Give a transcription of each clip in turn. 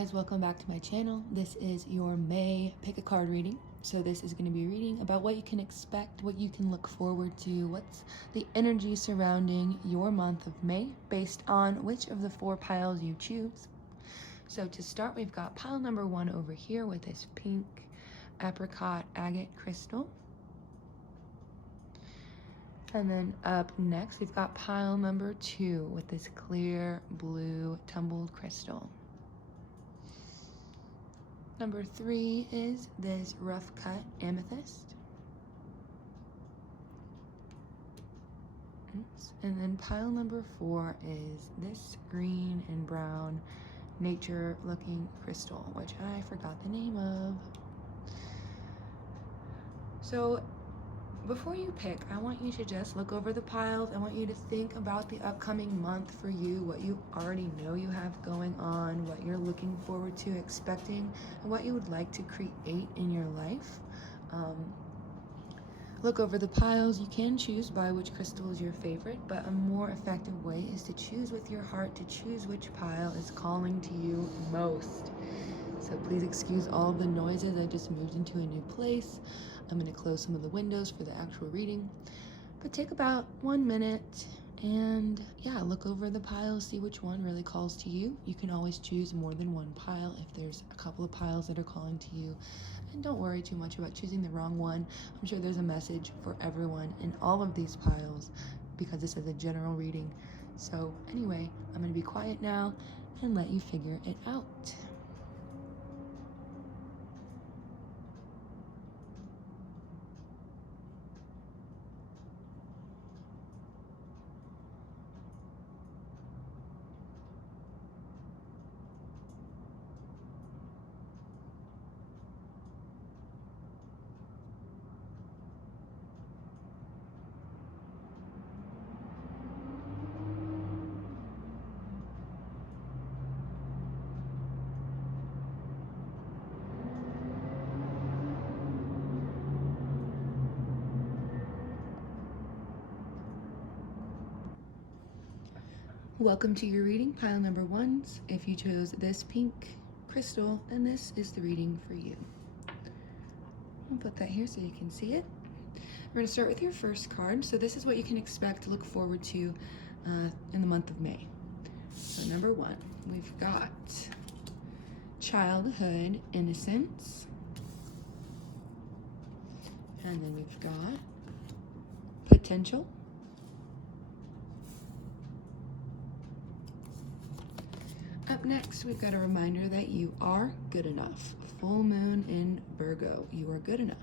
guys, welcome back to my channel. This is your May pick a card reading. So this is going to be reading about what you can expect, what you can look forward to, what's the energy surrounding your month of May based on which of the 4 piles you choose. So to start, we've got pile number 1 over here with this pink apricot agate crystal. And then up next, we've got pile number 2 with this clear blue tumbled crystal. Number 3 is this rough cut amethyst. Oops. And then pile number 4 is this green and brown nature looking crystal, which I forgot the name of. So before you pick, I want you to just look over the piles. I want you to think about the upcoming month for you, what you already know you have going on, what you're looking forward to, expecting, and what you would like to create in your life. Look over the piles. You can choose by which crystal is your favorite, but a more effective way is to choose with your heart, to choose which pile is calling to you most. So please excuse all of the noises. I just moved into a new place. I'm going to close some of the windows for the actual reading. But take about 1 minute and look over the piles, see which one really calls to you. You can always choose more than one pile if there's a couple of piles that are calling to you. And don't worry too much about choosing the wrong one. I'm sure there's a message for everyone in all of these piles because this is a general reading. So anyway, I'm going to be quiet now and let you figure it out. Welcome to your reading, pile number 1. If you chose this pink crystal, then this is the reading for you. I'll put that here so you can see it. We're going to start with your first card. So this is what you can expect to look forward to in the month of May. So number 1, we've got childhood innocence. And then we've got potential. Up next, we've got a reminder that you are good enough. Full moon in Virgo, you are good enough.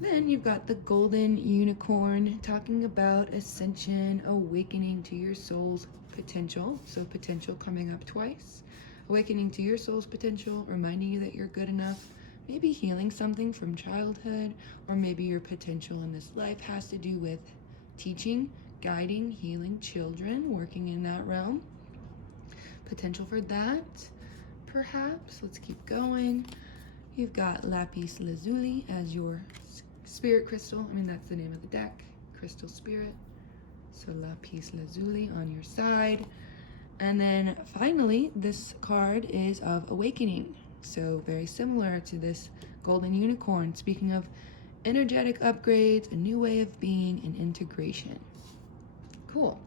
Then you've got the golden unicorn talking about ascension, awakening to your soul's potential. So potential coming up twice. Awakening to your soul's potential, reminding you that you're good enough. Maybe healing something from childhood, or maybe your potential in this life has to do with teaching, guiding, healing children, working in that realm. Potential for that, perhaps. Let's keep going. You've got lapis lazuli as your spirit crystal. I mean, that's the name of the deck, crystal spirit. So lapis lazuli on your side. And then finally, this card is of awakening. So very similar to this golden unicorn, speaking of energetic upgrades, a new way of being, and integration. Cool.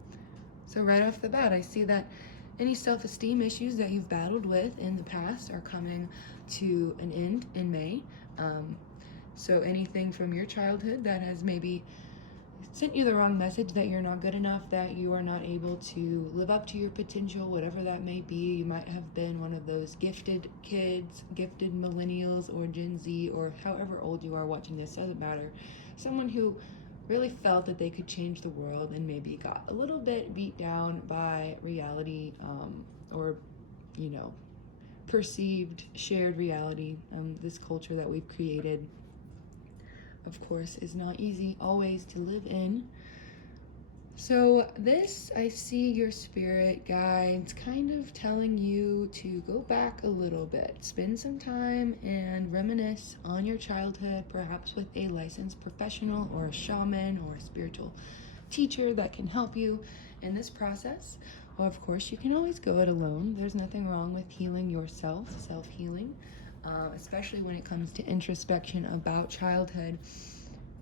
So right off the bat, I see that any self-esteem issues that you've battled with in the past are coming to an end in May. So anything from your childhood that has maybe sent you the wrong message that you're not good enough, that you are not able to live up to your potential, whatever that may be. You might have been one of those gifted kids, gifted millennials, or Gen Z, or however old you are watching this, doesn't matter. Someone who really felt that they could change the world and maybe got a little bit beat down by reality, or perceived shared reality. This culture that we've created, of course, is not easy always to live in. So this, I see your spirit guides kind of telling you to go back a little bit, spend some time and reminisce on your childhood, perhaps with a licensed professional or a shaman or a spiritual teacher that can help you in this process, Well, of course, you can always go it alone. There's nothing wrong with healing yourself, self-healing, especially when it comes to introspection about childhood.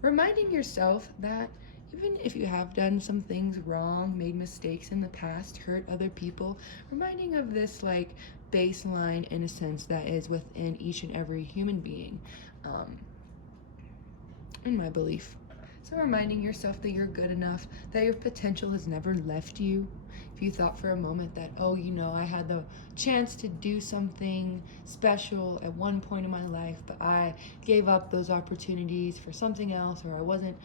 Reminding yourself that even if you have done some things wrong, made mistakes in the past, hurt other people, reminding of this like baseline innocence that is within each and every human being, in my belief. So reminding yourself that you're good enough, that your potential has never left you. If you thought for a moment that, oh, I had the chance to do something special at one point in my life, but I gave up those opportunities for something else, or I wasn't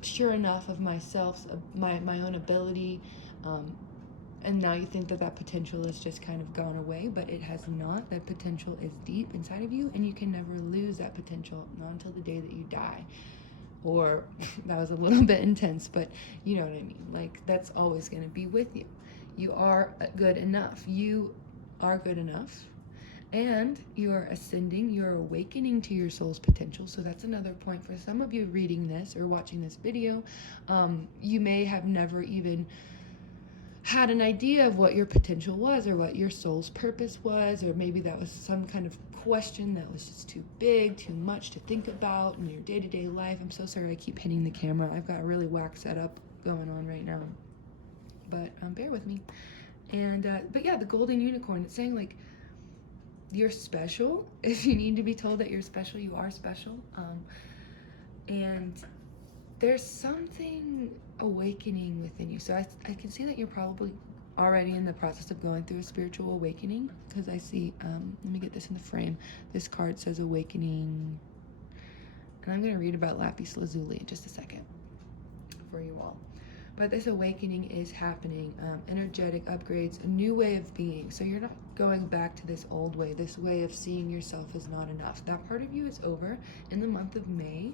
sure enough of myself, my own ability, and now you think that that potential has just kind of gone away, but it has not. That potential is deep inside of you, and you can never lose that potential, not until the day that you die. Or that was a little bit intense, but you know what I mean. Like, that's always going to be with you. You are good enough. You are good enough. And you are ascending, you're awakening to your soul's potential. So that's another point for some of you reading this or watching this video. You may have never even had an idea of what your potential was, or what your soul's purpose was, or maybe that was some kind of question that was just too big, too much to think about in your day-to-day life. I'm so sorry I keep hitting the camera. I've got a really whack setup going on right now, but bear with me. And but yeah, the golden unicorn, it's saying like you're special. If you need to be told that you're special, you are special. And there's something awakening within you. So I can see that you're probably already in the process of going through a spiritual awakening, because I see, let me get this in the frame. This card says awakening, and I'm going to read about lapis lazuli in just a second for you all. But this awakening is happening, energetic upgrades, a new way of being. So you're not going back to this old way, this way of seeing yourself as not enough. That part of you is over in the month of May.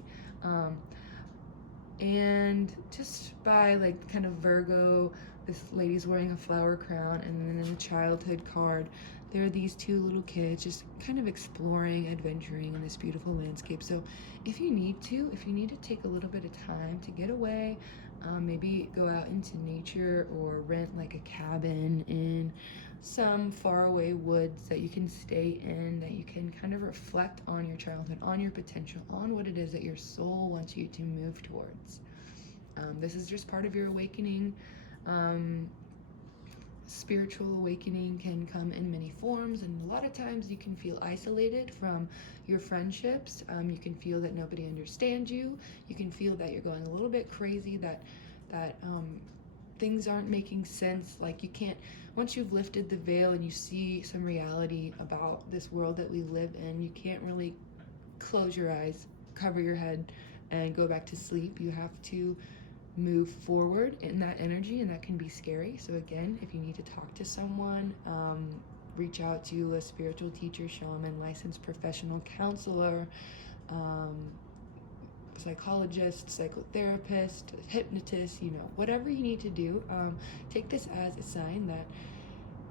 And just by like kind of Virgo, this lady's wearing a flower crown, and then in the childhood card, there are these two little kids just kind of exploring, adventuring in this beautiful landscape. So if you need to take a little bit of time to get away, maybe go out into nature or rent like a cabin in some faraway woods that you can stay in, that you can kind of reflect on your childhood, on your potential, on what it is that your soul wants you to move towards. This is just part of your awakening. Spiritual awakening can come in many forms, and a lot of times you can feel isolated from your friendships. You can feel that nobody understands you. You can feel that you're going a little bit crazy, that things aren't making sense. Like, you can't, once you've lifted the veil and you see some reality about this world that we live in, you can't really close your eyes, cover your head, and go back to sleep. You have to move forward in that energy, and that can be scary. So again, if you need to talk to someone, reach out to a spiritual teacher, shaman, licensed professional counselor, psychologist, psychotherapist, hypnotist, whatever you need to do. Take this as a sign that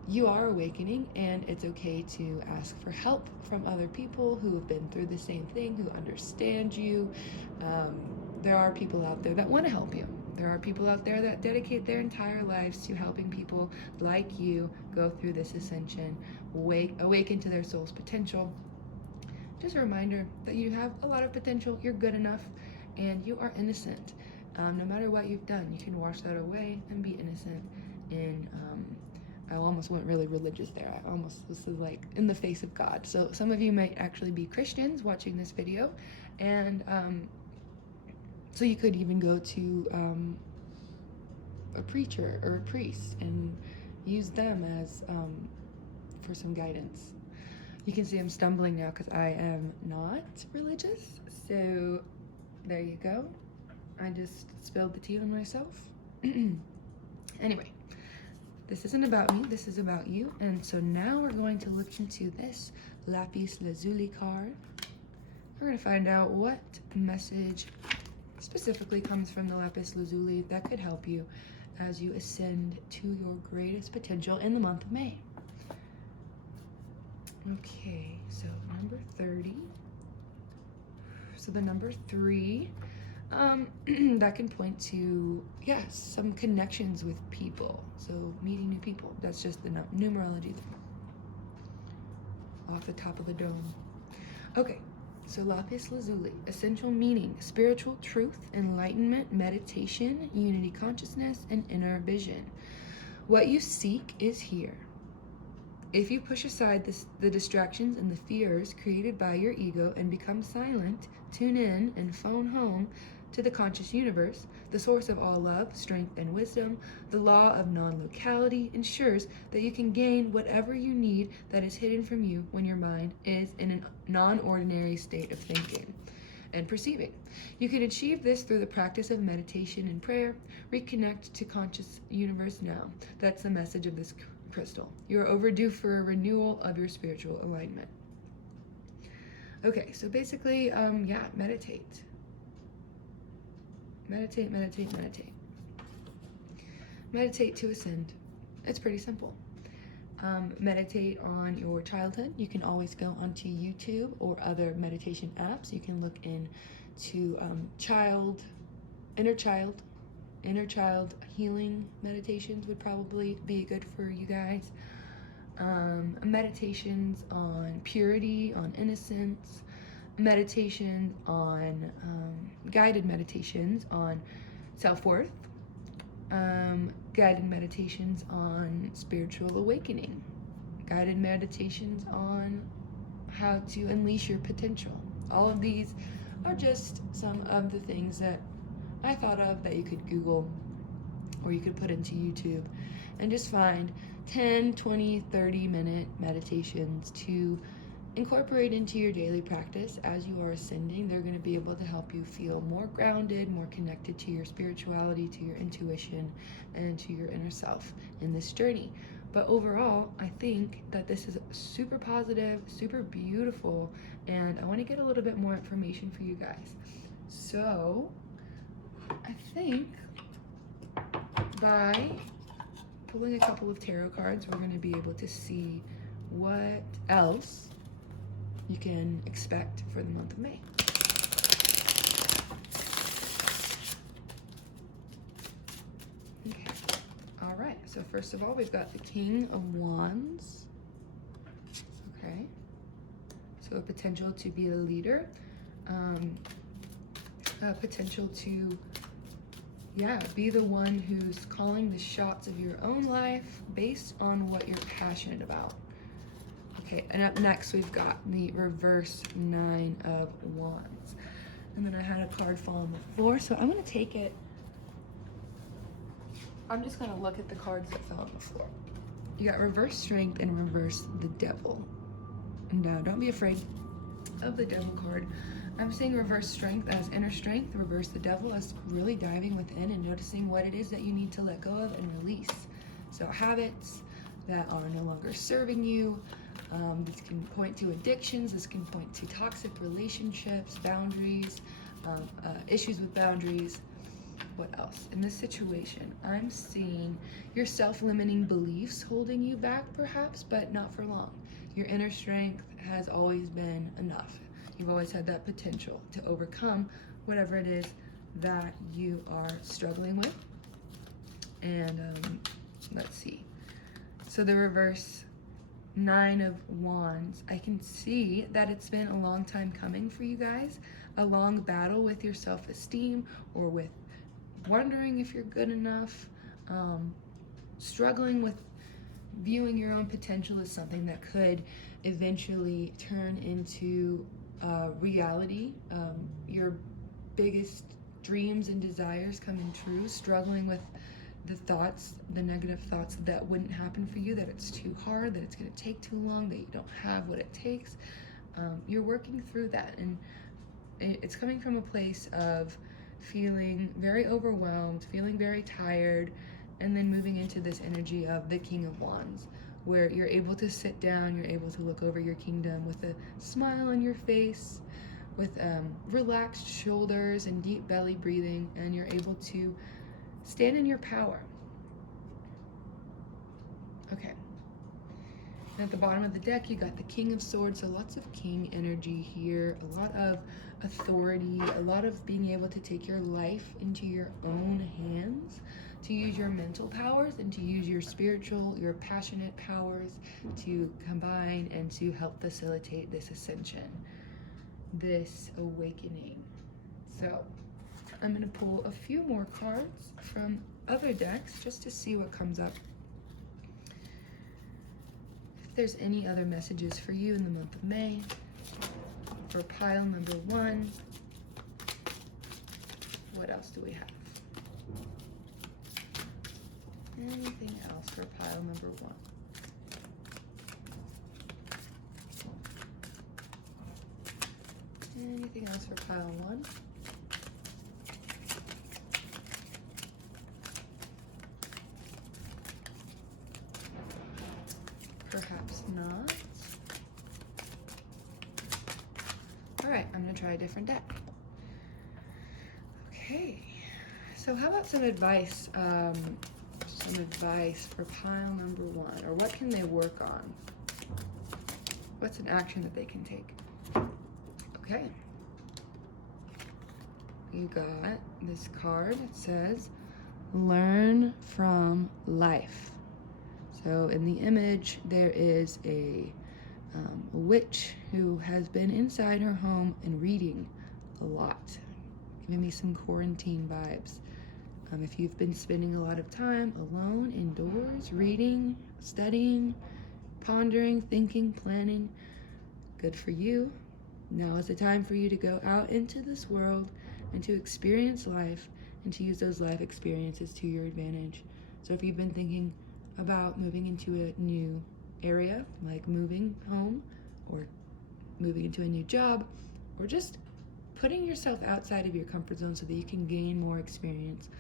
you are awakening, and it's okay to ask for help from other people who have been through the same thing, who understand you. There are people out there that want to help you. There are people out there that dedicate their entire lives to helping people like you go through this ascension, awaken to their soul's potential. Just a reminder that you have a lot of potential, you're good enough, and you are innocent. No matter what you've done, you can wash that away and be innocent. And I almost went really religious there. This is like in the face of God. So some of you might actually be Christians watching this video, and so you could even go to a preacher or a priest and use them as for some guidance. You can see I'm stumbling now because I am not religious. So there you go. I just spilled the tea on myself. Anyway, this isn't about me, this is about you. And so now we're going to look into this lapis lazuli card. We're going to find out what message specifically comes from the lapis lazuli that could help you as you ascend to your greatest potential in the month of May. Okay, so number 30. So the number 3, That can point to, yes, some connections with people. So meeting new people. That's just the numerology off the top of the dome. Okay, so lapis lazuli, essential meaning, spiritual truth, enlightenment, meditation, unity consciousness, and inner vision. What you seek is here. If you push aside the distractions and the fears created by your ego and become silent, tune in and phone home to the conscious universe, the source of all love, strength, and wisdom, the law of non-locality ensures that you can gain whatever you need that is hidden from you when your mind is in a non-ordinary state of thinking and perceiving. You can achieve this through the practice of meditation and prayer. Reconnect to conscious universe now. That's the message of this crystal. You're overdue for a renewal of your spiritual alignment. Okay, so basically, meditate. Meditate, meditate, meditate. Meditate to ascend. It's pretty simple. Meditate on your childhood. You can always go onto YouTube or other meditation apps. You can look into inner child healing meditations would probably be good for you guys. Meditations on purity, on innocence, meditations on guided meditations on self-worth, guided meditations on spiritual awakening, guided meditations on how to unleash your potential. All of these are just some of the things that I thought of that you could Google or you could put into YouTube and just find 10, 20, 30-minute meditations to incorporate into your daily practice as you are ascending. They're going to be able to help you feel more grounded, more connected to your spirituality, to your intuition, and to your inner self in this journey. But overall, I think that this is super positive, super beautiful, and I want to get a little bit more information for you guys. So I think by pulling a couple of tarot cards, we're going to be able to see what else you can expect for the month of May. Okay. All right. So first of all, we've got the King of Wands. Okay. So a potential to be a leader. A potential to, be the one who's calling the shots of your own life based on what you're passionate about. Okay, and up next we've got the reverse Nine of Wands. And then I had a card fall on the floor, so I'm going to take it. I'm just going to look at the cards that fell on the floor. You got reverse Strength and reverse the Devil. Now, don't be afraid of the Devil card. I'm seeing reverse Strength as inner strength, reverse the Devil as really diving within and noticing what it is that you need to let go of and release. So habits that are no longer serving you. This can point to addictions, this can point to toxic relationships, boundaries, issues with boundaries. What else? In this situation, I'm seeing your self-limiting beliefs holding you back perhaps, but not for long. Your inner strength has always been enough. You've always had that potential to overcome whatever it is that you are struggling with. And let's see. So the reverse Nine of Wands, I can see that it's been a long time coming for you guys, a long battle with your self-esteem or with wondering if you're good enough, struggling with viewing your own potential as something that could eventually turn into reality, your biggest dreams and desires coming true, struggling with the thoughts, the negative thoughts that wouldn't happen for you, that it's too hard, that it's going to take too long, that you don't have what it takes. You're working through that, and it's coming from a place of feeling very overwhelmed, feeling very tired, and then moving into this energy of the King of Wands, where you're able to sit down, you're able to look over your kingdom with a smile on your face, with relaxed shoulders and deep belly breathing, and you're able to stand in your power. Okay. And at the bottom of the deck, you got the King of Swords, so lots of king energy here, a lot of authority, a lot of being able to take your life into your own hands, to use your mental powers and to use your spiritual, your passionate powers to combine and to help facilitate this ascension, this awakening. So I'm going to pull a few more cards from other decks just to see what comes up. If there's any other messages for you in the month of May, for pile number 1, what else do we have? Anything else for pile number 1? Anything else for pile 1? Perhaps not. All right, I'm gonna try a different deck. Okay, so how about some advice? Some advice for pile number 1, or what can they work on? What's an action that they can take? Okay. You got this card. It says, learn from life. So in the image, there is a witch who has been inside her home and reading a lot, giving me some quarantine vibes. If you've been spending a lot of time alone, indoors, reading, studying, pondering, thinking, planning, good for you. Now is the time for you to go out into this world and to experience life and to use those life experiences to your advantage. So if you've been thinking about moving into a new area, like moving home or moving into a new job, or just putting yourself outside of your comfort zone so that you can gain more experience.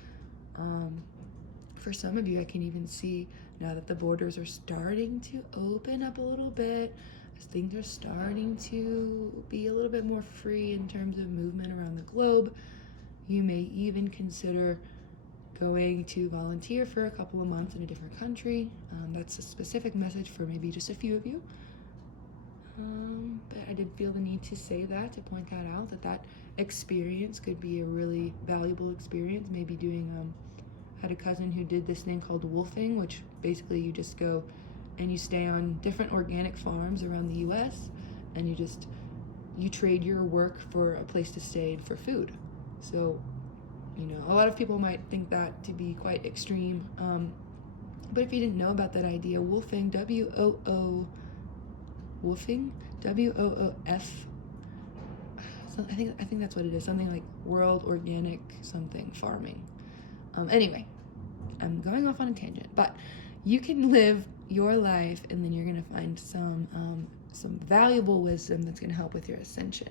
For some of you, I can even see now that the borders are starting to open up a little bit, as things are starting to be a little bit more free in terms of movement around the globe, you may even consider going to volunteer for a couple of months in a different country. That's a specific message for maybe just a few of you. But I did feel the need to say that, to point that out, that experience could be a really valuable experience. Maybe doing, had a cousin who did this thing called wolfing, which basically you just go and you stay on different organic farms around the US, and you trade your work for a place to stay and for food. So, you know, a lot of people might think that to be quite extreme. But if you didn't know about that idea, wolfing, WOOF. So I think that's what it is. Something like World Organic something farming. Anyway, I'm going off on a tangent, but you can live your life, and then you're gonna find some valuable wisdom that's gonna help with your ascension.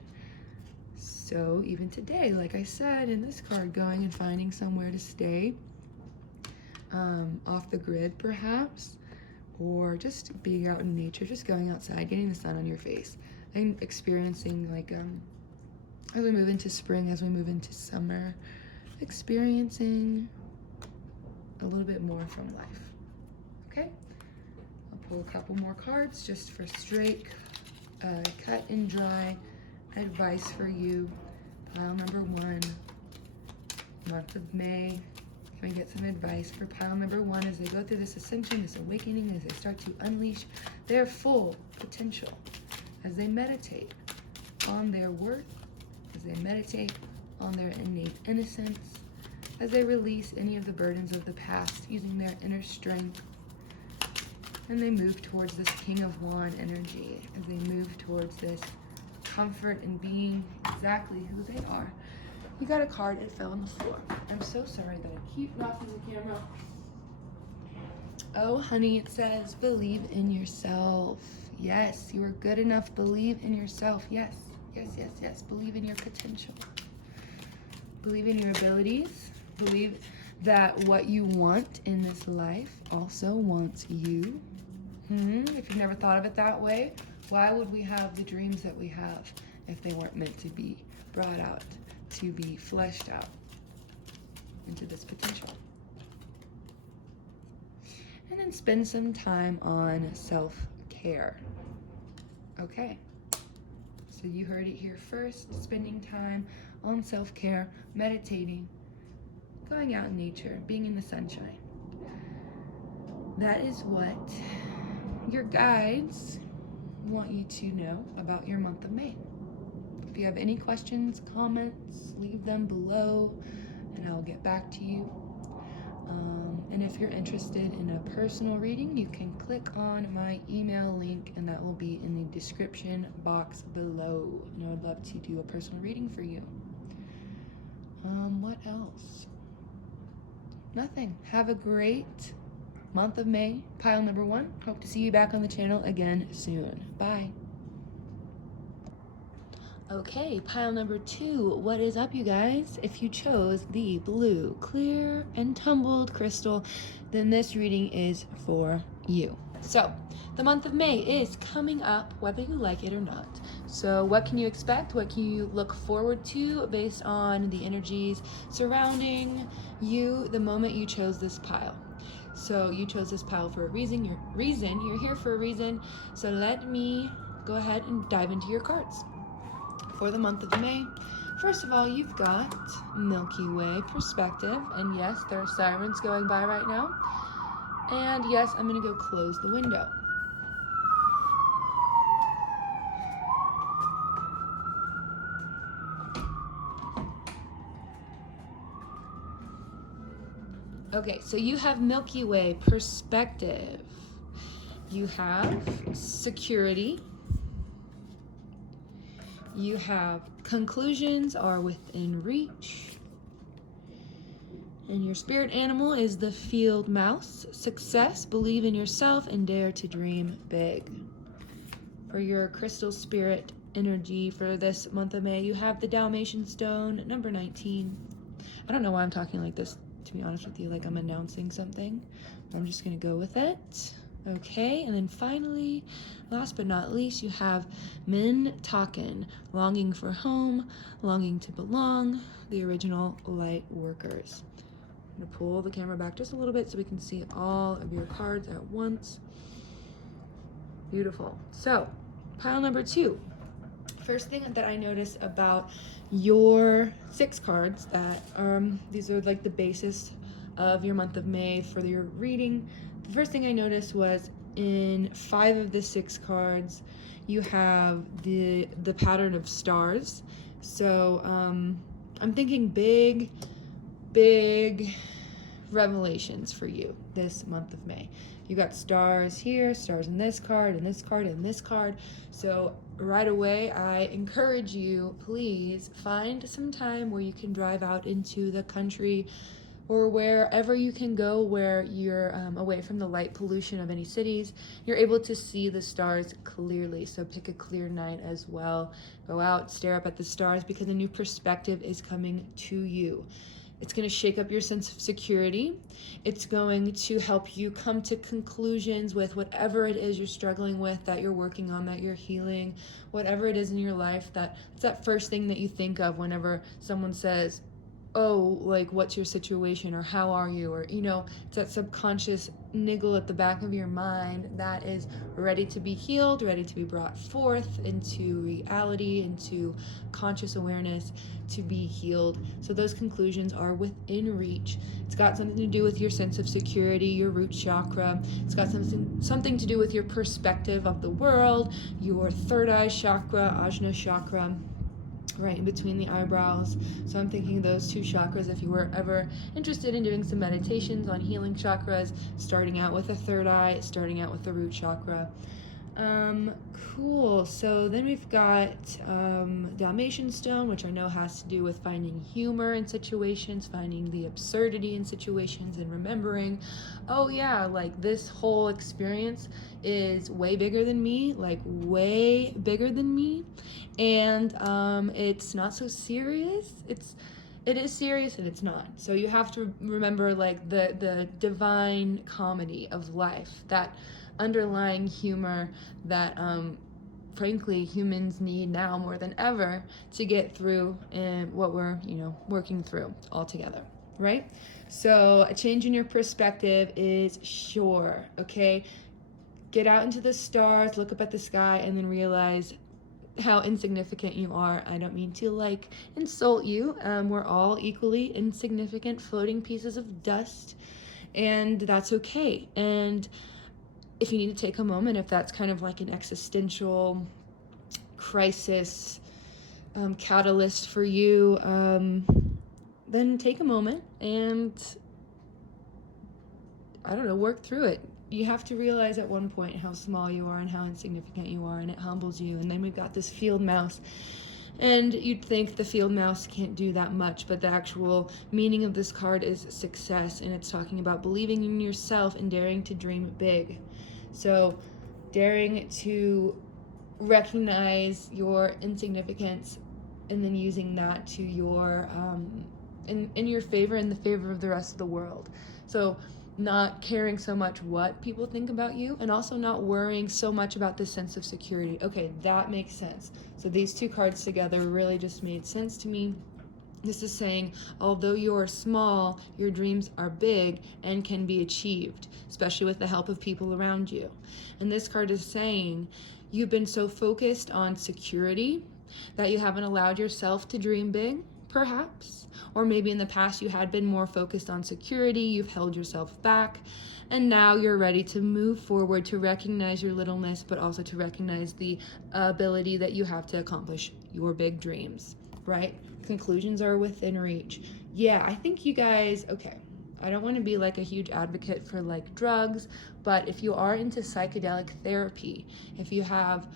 So even today, like I said in this card, going and finding somewhere to stay, off the grid perhaps, or just being out in nature, just going outside, getting the sun on your face, and experiencing, like, as we move into spring, as we move into summer, experiencing a little bit more from life. Okay, I'll pull a couple more cards just for straight, cut and dry advice for you. Pile number 1, month of May. Can we get some advice for pile number 1 as they go through this ascension, this awakening, as they start to unleash their full potential, as they meditate on their worth, as they meditate on their innate innocence, as they release any of the burdens of the past using their inner strength, and they move towards this King of Wands energy, as they move towards this comfort in being exactly who they are. You got a card, it fell on the floor. I'm so sorry that I keep knocking the camera. Oh, honey, it says, believe in yourself. Yes, you are good enough. Believe in yourself. Yes, yes, yes, yes. Believe in your potential. Believe in your abilities. Believe that what you want in this life also wants you. If you've never thought of it that way, why would we have the dreams that we have if they weren't meant to be brought out, to be fleshed out into this potential? And then spend some time on self-care. self-care. Okay, so you heard it here first. Spending time on self-care, meditating, going out in nature, being in the sunshine. That is what your guides want you to know about your month of May. If you have any questions, comments, leave them below and I'll get back to you. And if you're interested in a personal reading, you can click on my email link and that will be in the description box below. And I would love to do a personal reading for you. What else? Nothing. Have a great month of May, pile number 1. Hope to see you back on the channel again soon. Bye. Okay, pile number 2. What is up, you guys? If you chose the blue, clear, and tumbled crystal, then this reading is for you. So, the month of May is coming up, whether you like it or not. So what can you expect? What can you look forward to based on the energies surrounding you the moment you chose this pile? So you chose this pile for a reason. You're here for a reason. So let me go ahead and dive into your cards. For the month of May, first of all, you've got Milky Way perspective. And yes, there are sirens going by right now. And yes, I'm going to go close the window. Okay, so you have Milky Way perspective. You have security. You have conclusions are within reach. And your spirit animal is the field mouse. Success, believe in yourself, and dare to dream big. For your crystal spirit energy for this month of May, you have the Dalmatian stone, number 19. I don't know why I'm talking like this, to be honest with you, like I'm announcing something. I'm just gonna go with it. Okay, and then finally, last but not least, you have Min Taken, longing for home, longing to belong, the original light workers. I'm gonna pull the camera back just a little bit so we can see all of your cards at once. Beautiful. So, pile number 2. First thing that I noticed about your 6 cards that these are like the basis of your month of May for your reading. The first thing I noticed was in 5 of the 6 cards, you have the pattern of stars. So I'm thinking big revelations for you this month of May. You got stars here, stars in this card, and this card, and this card. So right away, I encourage you, please find some time where you can drive out into the country or wherever you can go where you're away from the light pollution of any cities. You're able to see the stars clearly. So pick a clear night as well. Go out, stare up at the stars because a new perspective is coming to you. It's going to shake up your sense of security. It's going to help you come to conclusions with whatever it is you're struggling with, that you're working on, that you're healing, whatever it is in your life. It's that first thing that you think of whenever someone says, oh, like, what's your situation, or how are you, or, you know, it's that subconscious niggle at the back of your mind that is ready to be healed, ready to be brought forth into reality, into conscious awareness, to be healed. So those conclusions are within reach. It's got something to do with your sense of security, your root chakra. It's got something to do with your perspective of the world, your third eye chakra, Ajna chakra, right in between the eyebrows. So I'm thinking those 2 chakras, if you were ever interested in doing some meditations on healing chakras, starting out with the third eye, starting out with the root chakra. Cool. So then we've got Dalmatian stone, which I know has to do with finding humor in situations, finding the absurdity in situations, and remembering, oh yeah, like this whole experience is way bigger than me, like way bigger than me, and it's not so serious. It is serious and it's not. So you have to remember like the divine comedy of life, that underlying humor that frankly humans need now more than ever to get through and what we're working through all together, right? So a change in your perspective is sure. Okay, get out into the stars, look up at the sky, and then realize how insignificant you are. I don't mean to like insult you. We're all equally insignificant floating pieces of dust, and that's okay. And if you need to take a moment, if that's kind of like an existential crisis catalyst for you, then take a moment and, I don't know, work through it. You have to realize at one point how small you are and how insignificant you are, and it humbles you. And then we've got this field mouse, and you'd think the field mouse can't do that much, but the actual meaning of this card is success, and it's talking about believing in yourself and daring to dream big. So daring to recognize your insignificance and then using that to your in your favor, in the favor of the rest of the world. So not caring so much what people think about you, and also not worrying so much about this sense of security. Okay, that makes sense. So these two cards together really just made sense to me. This is saying, although you're small, your dreams are big and can be achieved, especially with the help of people around you. And this card is saying, you've been so focused on security that you haven't allowed yourself to dream big, perhaps. Or maybe in the past you had been more focused on security, you've held yourself back, and now you're ready to move forward, to recognize your littleness, but also to recognize the ability that you have to accomplish your big dreams, right? Conclusions are within reach. Yeah, I think you guys, okay, I don't want to be like a huge advocate for like drugs, but if you are into psychedelic therapy, if you have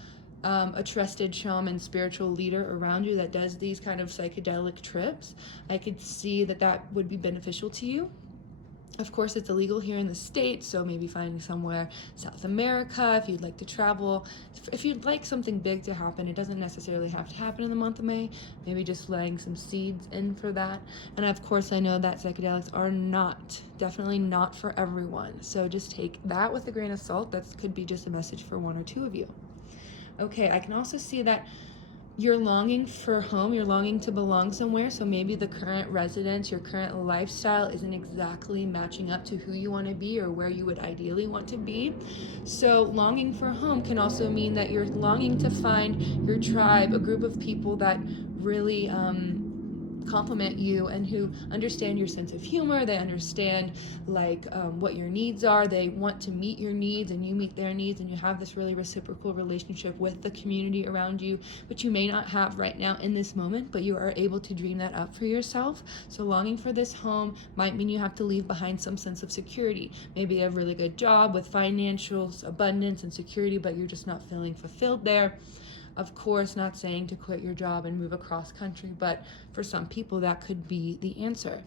a trusted shaman, spiritual leader around you that does these kind of psychedelic trips, I could see that that would be beneficial to you. Of course, it's illegal here in the States, so maybe finding somewhere South America if you'd like to travel. If you'd like something big to happen, it doesn't necessarily have to happen in the month of May. Maybe just laying some seeds in for that. And of course, I know that psychedelics are definitely not for everyone. So just take that with a grain of salt. That could be just a message for one or two of you. Okay, I can also see that you're longing for home, you're longing to belong somewhere, so maybe the current residence, your current lifestyle isn't exactly matching up to who you want to be or where you would ideally want to be. So longing for home can also mean that you're longing to find your tribe, a group of people that really compliment you and who understand your sense of humor. They understand like what your needs are. They want to meet your needs and you meet their needs, and you have this really reciprocal relationship with the community around you, which you may not have right now in this moment, but you are able to dream that up for yourself. So longing for this home might mean you have to leave behind some sense of security. Maybe a really good job with financial abundance and security, but you're just not feeling fulfilled there. Of course, not saying to quit your job and move across country, but for some people that could be the answer.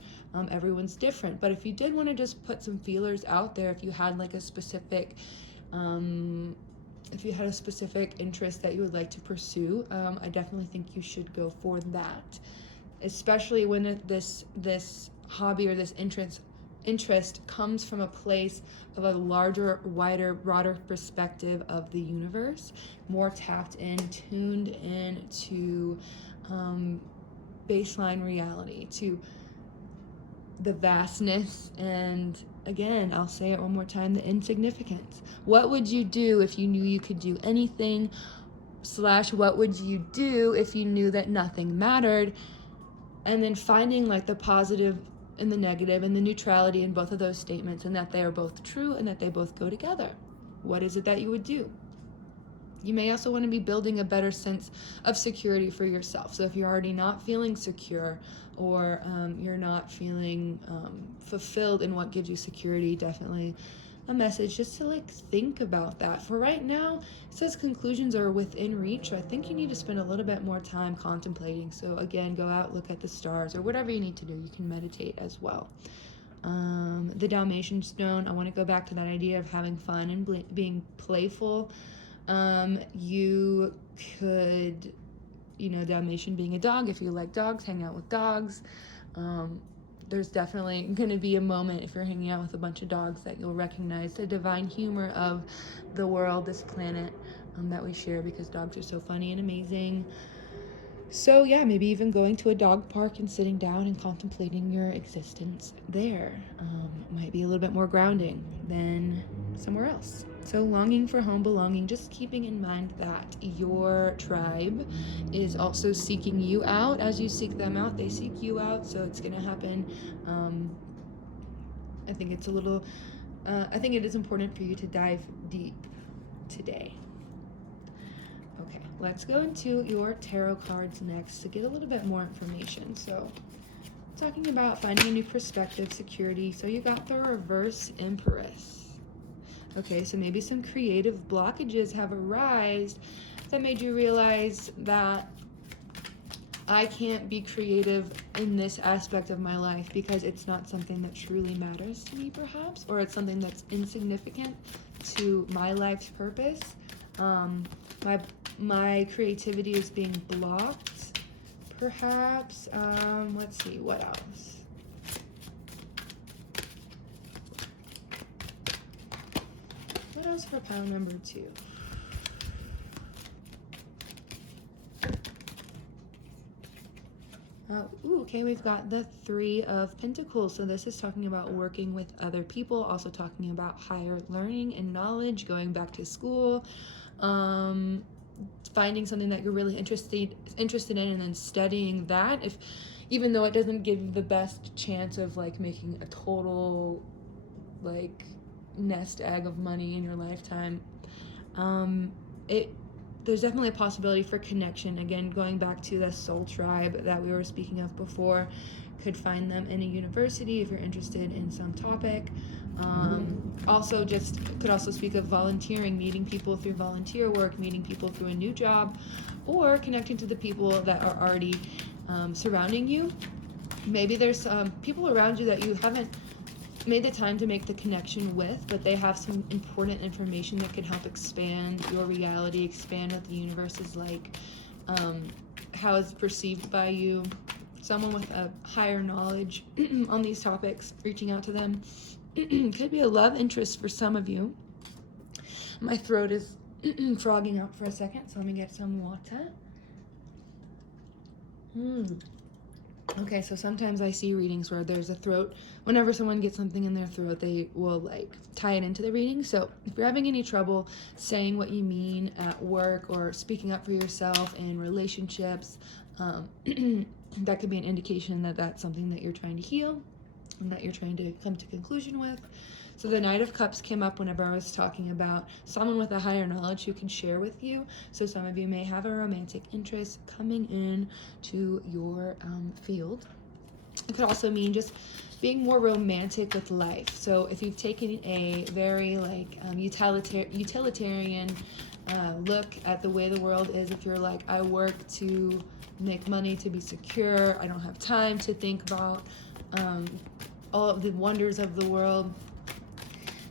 Everyone's different, but if you did want to just put some feelers out there, if you had like a specific interest that you would like to pursue, I definitely think you should go for that, especially when this hobby or this interest comes from a place of a larger, wider, broader perspective of the universe, more tapped in, tuned in to baseline reality, to the vastness, and again, I'll say it one more time, the insignificance. What would you do if you knew you could do anything, / what would you do if you knew that nothing mattered? And then finding like the positive and the negative and the neutrality in both of those statements, and that they are both true and that they both go together. What is it that you would do? You may also want to be building a better sense of security for yourself. So if you're already not feeling secure, or you're not feeling fulfilled in what gives you security, definitely a message just to like think about that. For right now, it says conclusions are within reach, so I think you need to spend a little bit more time contemplating. So again, go out, look at the stars, or whatever you need to do. You can meditate as well. The Dalmatian stone, I want to go back to that idea of having fun and being playful. You could, Dalmatian being a dog, if you like dogs, hang out with dogs. There's definitely going to be a moment if you're hanging out with a bunch of dogs that you'll recognize the divine humor of the world, this planet that we share, because dogs are so funny and amazing. So yeah, maybe even going to a dog park and sitting down and contemplating your existence there might be a little bit more grounding than somewhere else. So longing for home, belonging, just keeping in mind that your tribe is also seeking you out. As you seek them out, they seek you out. So it's going to happen. I think it's a little, I think it is important for you to dive deep today. Okay, let's go into your tarot cards next to get a little bit more information. So talking about finding a new perspective, security. So you got the reverse Empress. Okay, so maybe some creative blockages have arisen that made you realize that I can't be creative in this aspect of my life because it's not something that truly matters to me, perhaps, or it's something that's insignificant to my life's purpose. My creativity is being blocked, perhaps. Let's see, what else? What else for pile number 2? Okay, we've got the 3 of Pentacles. So this is talking about working with other people, also talking about higher learning and knowledge, going back to school, finding something that you're really interested in and then studying that. Even though it doesn't give you the best chance of like making a total like nest egg of money in your lifetime, there's definitely a possibility for connection. Again, going back to the soul tribe that we were speaking of before, could find them in a university if you're interested in some topic. Also could also speak of volunteering, meeting people through volunteer work, meeting people through a new job, or connecting to the people that are already surrounding you. Maybe there's people around you that you haven't made the time to make the connection with, but they have some important information that could help expand your reality, expand what the universe is like, how it's perceived by you. Someone with a higher knowledge on these topics, reaching out to them. Could be a love interest for some of you. My throat is frogging out for a second, so let me get some water. Okay, so sometimes I see readings where there's a throat. Whenever someone gets something in their throat, they will like tie it into the reading. So if you're having any trouble saying what you mean at work or speaking up for yourself in relationships, that could be an indication that that's something that you're trying to heal and that you're trying to come to conclusion with. So the Knight of Cups came up whenever I was talking about someone with a higher knowledge who can share with you. So some of you may have a romantic interest coming in to your field. It could also mean just being more romantic with life. So if you've taken a very like utilitarian look at the way the world is, if you're like, I work to make money, to be secure, I don't have time to think about all of the wonders of the world,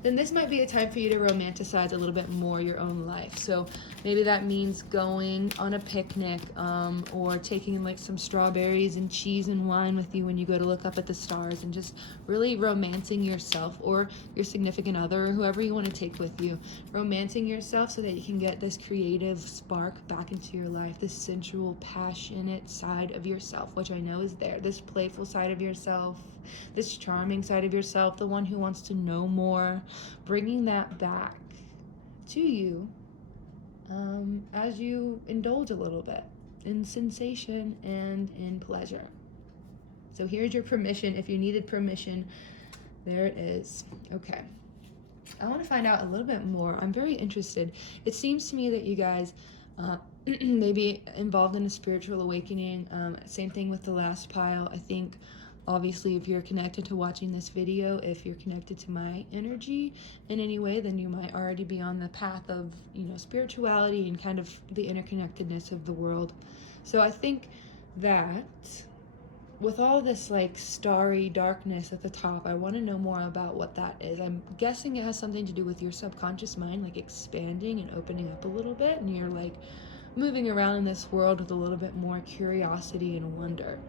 then this might be a time for you to romanticize a little bit more your own life. So maybe that means going on a picnic, or taking like some strawberries and cheese and wine with you when you go to look up at the stars, and just really romancing yourself or your significant other or whoever you want to take with you. Romancing yourself so that you can get this creative spark back into your life, this sensual, passionate side of yourself, which I know is there, this playful side of yourself, this charming side of yourself, the one who wants to know more, bringing that back to you as you indulge a little bit in sensation and in pleasure. So here's your permission. If you needed permission, there it is. Okay. I want to find out a little bit more. I'm very interested. It seems to me that you guys may be involved in a spiritual awakening. Same thing with the last pile. I think obviously if you're connected to watching this video, if you're connected to my energy in any way, then you might already be on the path of, spirituality and kind of the interconnectedness of the world. So I think that with all this like starry darkness at the top, I want to know more about what that is. I'm guessing it has something to do with your subconscious mind, like expanding and opening up a little bit, and you're like moving around in this world with a little bit more curiosity and wonder.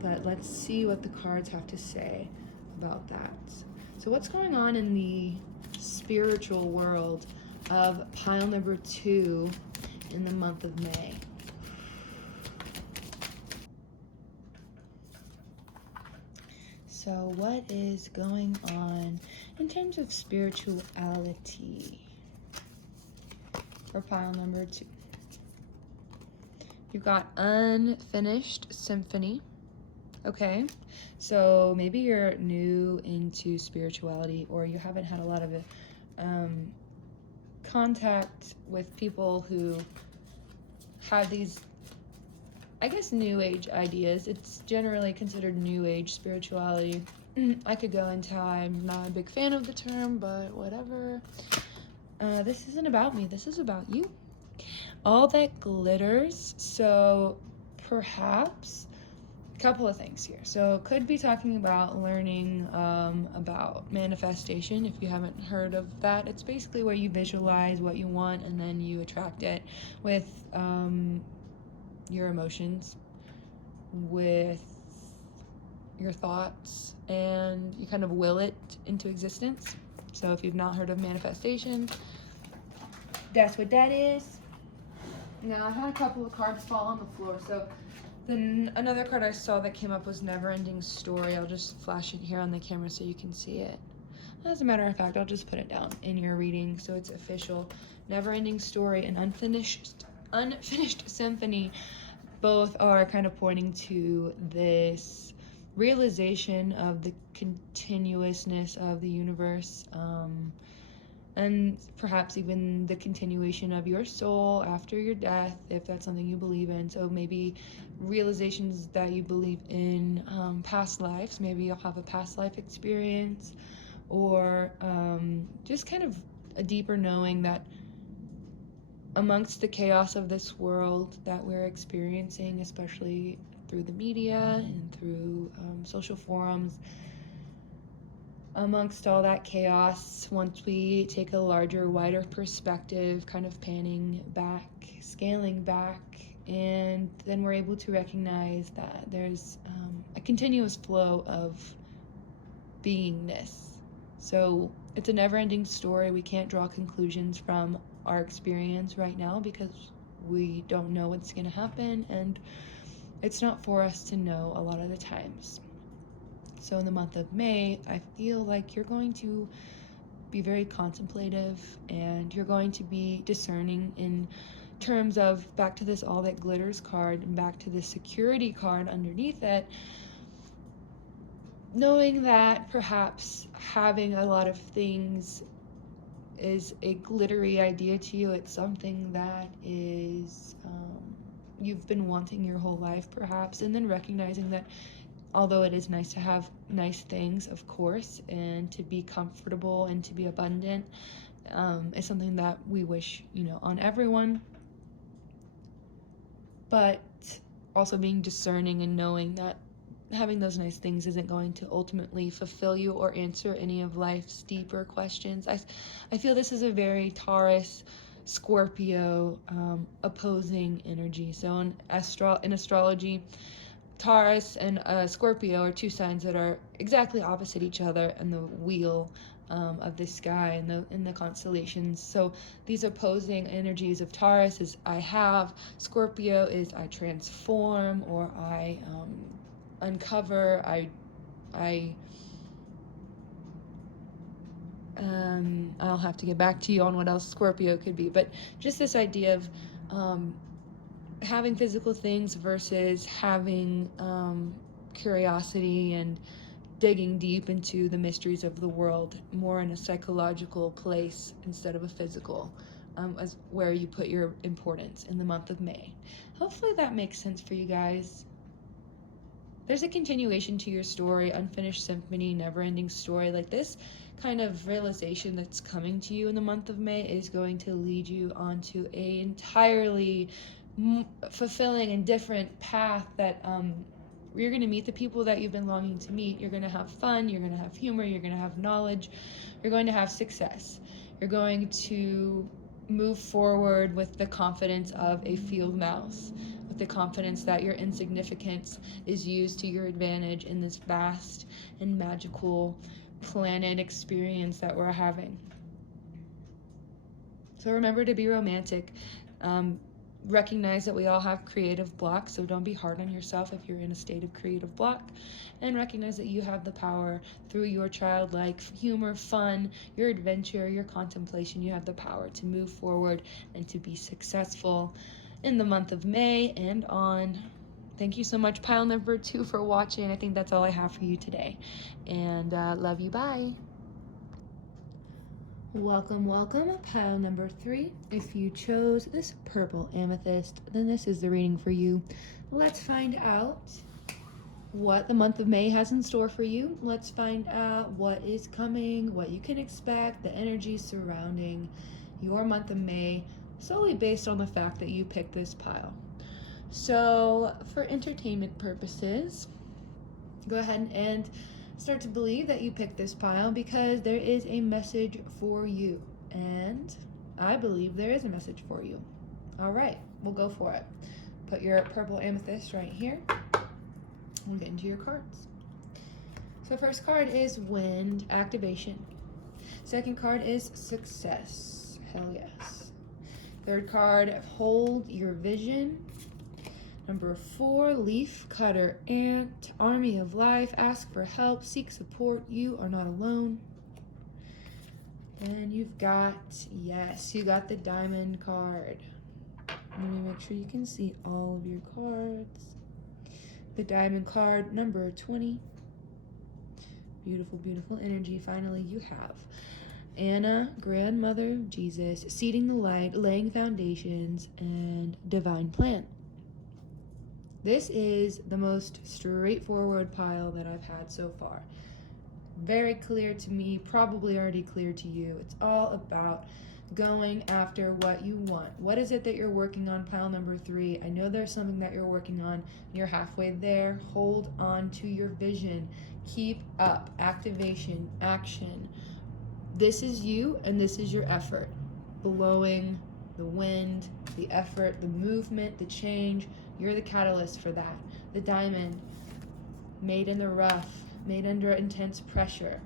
But let's see what the cards have to say about that. So what's going on in the spiritual world of pile number 2 in the month of May? So So what is going on in terms of spirituality for pile number 2? You've got unfinished symphony. Okay, so maybe you're new into spirituality, or you haven't had a lot of contact with people who have these, I guess, new age ideas. It's generally considered new age spirituality. I could go into how I'm not a big fan of the term, but whatever. This isn't about me, this is about you. All that glitters. So perhaps a couple of things here. So could be talking about learning about manifestation. If you haven't heard of that, it's basically where you visualize what you want and then you attract it with your emotions, with your thoughts, and you kind of will it into existence. So if you've not heard of manifestation, that's what that is. Now, I had a couple of cards fall on the floor. So then another card I saw that came up was Never Ending Story. I'll just flash it here on the camera so you can see it. As a matter of fact, I'll just put it down in your reading so it's official. Never Ending Story and Unfinished Symphony both are kind of pointing to this realization of the continuousness of the universe, and perhaps even the continuation of your soul after your death, if that's something you believe in. So maybe realizations that you believe in past lives. Maybe you'll have a past life experience, or just kind of a deeper knowing that amongst the chaos of this world that we're experiencing, especially through the media and through social forums, amongst all that chaos, once we take a larger, wider perspective, kind of panning back, scaling back, and then we're able to recognize that there's a continuous flow of beingness. So it's a never-ending story. We can't draw conclusions from our experience right now because we don't know what's going to happen, and it's not for us to know a lot of the times. So in the month of May, I feel like you're going to be very contemplative, and you're going to be discerning in terms of, back to this All That Glitters card and back to the security card underneath it, knowing that perhaps having a lot of things is a glittery idea to you. It's something that is you've been wanting your whole life perhaps, and then recognizing that although it is nice to have nice things, of course, and to be comfortable and to be abundant, is something that we wish, on everyone. But also being discerning and knowing that having those nice things isn't going to ultimately fulfill you or answer any of life's deeper questions. I feel this is a very Taurus, Scorpio opposing energy. So in astrology, Taurus and Scorpio are two signs that are exactly opposite each other in the wheel of the sky and in the constellations. So these opposing energies of Taurus is I have, Scorpio is I transform, or I uncover, I'll have to get back to you on what else Scorpio could be, but just this idea of having physical things versus having curiosity and digging deep into the mysteries of the world, more in a psychological place instead of a physical, as where you put your importance in the month of May. Hopefully that makes sense for you guys. There's a continuation to your story, unfinished symphony, never-ending story. Like, this kind of realization that's coming to you in the month of May is going to lead you onto a entirely fulfilling and different path that you're going to meet the people that you've been longing to meet. You're going to have fun, you're going to have humor, you're going to have knowledge, you're going to have success. You're going to move forward with the confidence of a field mouse, with the confidence that your insignificance is used to your advantage in this vast and magical planet experience that we're having. So remember to be romantic. recognize that we all have creative blocks, so don't be hard on yourself if you're in a state of creative block, and recognize that you have the power through your childlike humor, fun, your adventure, your contemplation. You have the power to move forward and to be successful in the month of May and on. Thank you so much, pile number 2, for watching. I think that's all I have for you today, and love you. Bye. Welcome, welcome, pile number 3. If you chose this purple amethyst, then this is the reading for you. Let's find out what the month of May has in store for you. Let's find out what is coming, what you can expect, the energy surrounding your month of May, solely based on the fact that you picked this pile. So, for entertainment purposes, go ahead and start to believe that you picked this pile, because there is a message for you, and I believe there is a message for you. All right, we'll go for it. Put your purple amethyst right here. We'll get into your cards. So first card is Wind, activation. Second card is Success, hell yes. Third card, Hold your vision. Number 4, Leaf Cutter, Ant, Army of Life, ask for help, seek support, you are not alone. Then you've got, yes, you got the Diamond card. Let me make sure you can see all of your cards. The Diamond card, number 20. Beautiful, beautiful energy. Finally, you have Anna, grandmother of Jesus, seeding the light, laying foundations, and divine plan. This is the most straightforward pile that I've had so far. Very clear to me, probably already clear to you. It's all about going after what you want. What is it that you're working on, pile number 3? I know there's something that you're working on. You're halfway there. Hold on to your vision. Keep up. Activation, action. This is you, and this is your effort. Blowing the wind, the effort, the movement, the change. You're the catalyst for that. The diamond, made in the rough, made under intense pressure.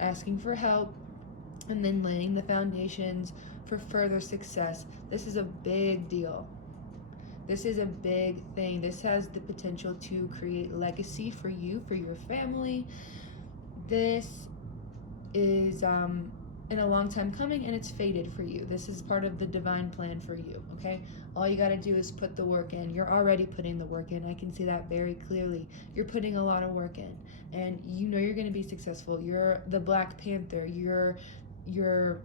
Asking for help, and then laying the foundations for further success. This is a big deal. This is a big thing. This has the potential to create legacy for you, for your family. This is in a long time coming, and it's fated for you. This is part of the divine plan for you, okay? All you got to do is put the work in. You're already putting the work in. I can see that very clearly. You're putting a lot of work in, and you know you're going to be successful. You're the Black Panther. You're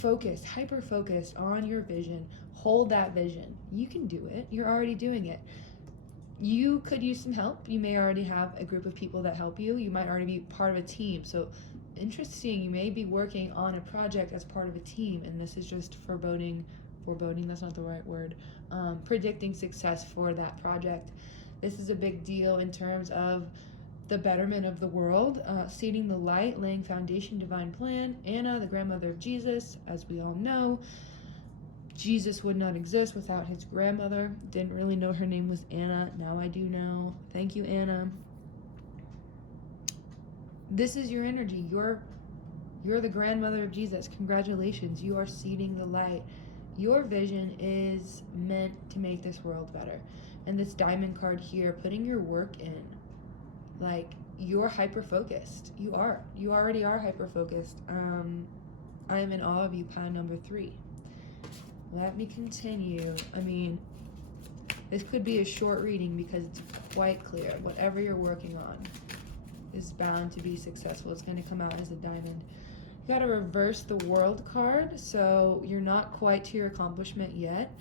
focused, hyper focused on your vision. Hold that vision. You can do it. You're already doing it. You could use some help. You may already have a group of people that help you. You might already be part of a team. So interesting, you may be working on a project as part of a team, and this is just foreboding, that's not the right word, predicting success for that project. This is a big deal in terms of the betterment of the world, seeding the light, laying foundation, divine plan. Anna, the grandmother of Jesus, as we all know, Jesus would not exist without his grandmother. Didn't really know her name was Anna. Now I do know. Thank you, Anna. This is your energy. You're the grandmother of Jesus. Congratulations. You are seeding the light. Your vision is meant to make this world better. And this diamond card here, putting your work in. Like, you're hyper-focused. You are. You already are hyper-focused. I am in awe of you, pile number 3. Let me continue. I mean, this could be a short reading because it's quite clear. Whatever you're working on is bound to be successful. It's going to come out as a diamond. You got to reverse the world card, so you're not quite to your accomplishment yet.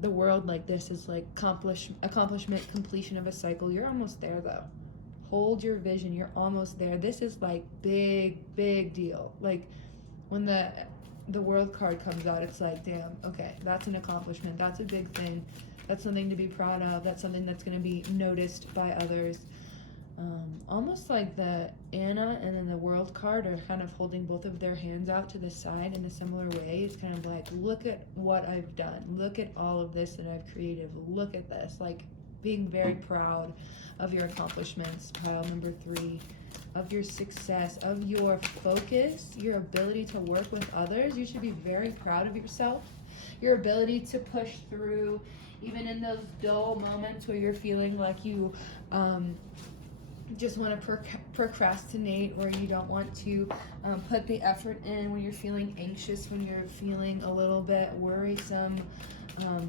The world like this is like accomplishment, completion of a cycle. You're almost there though. Hold your vision. You're almost there. This is like big deal. Like when the world card comes out, it's like, damn, okay, that's an accomplishment. That's a big thing. That's something to be proud of. That's something that's going to be noticed by others. Almost like the Anna and then the world card are kind of holding both of their hands out to the side in a similar way. It's kind of like, look at what I've done. Look at all of this that I've created. Look at this. Like being very proud of your accomplishments, pile number 3, of your success, of your focus, your ability to work with others. You should be very proud of yourself. your ability to push through, even in those dull moments where you're feeling like you just want to procrastinate, or you don't want to put the effort in, when you're feeling anxious, when you're feeling a little bit worrisome.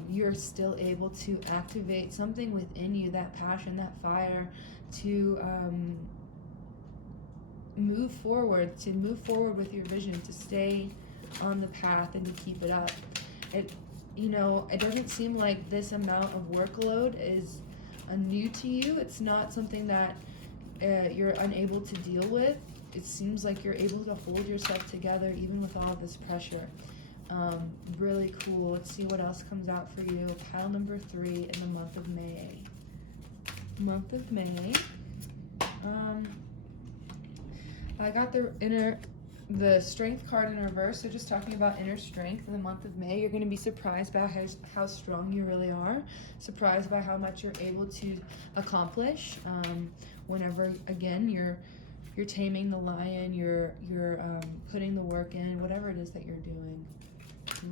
You're still able to activate something within you, that passion, that fire, to move forward with your vision, to stay on the path and to keep it up. It doesn't seem like this amount of workload is new to you. It's not something that you're unable to deal with. It seems like you're able to hold yourself together even with all of this pressure. Really cool. Let's see what else comes out for you. Pile number 3 in the month of May. I got the strength card in reverse, so just talking about inner strength in the month of May. You're going to be surprised by how strong you really are, surprised by how much you're able to accomplish. Whenever, again, you're taming the lion, you're putting the work in, whatever it is that you're doing.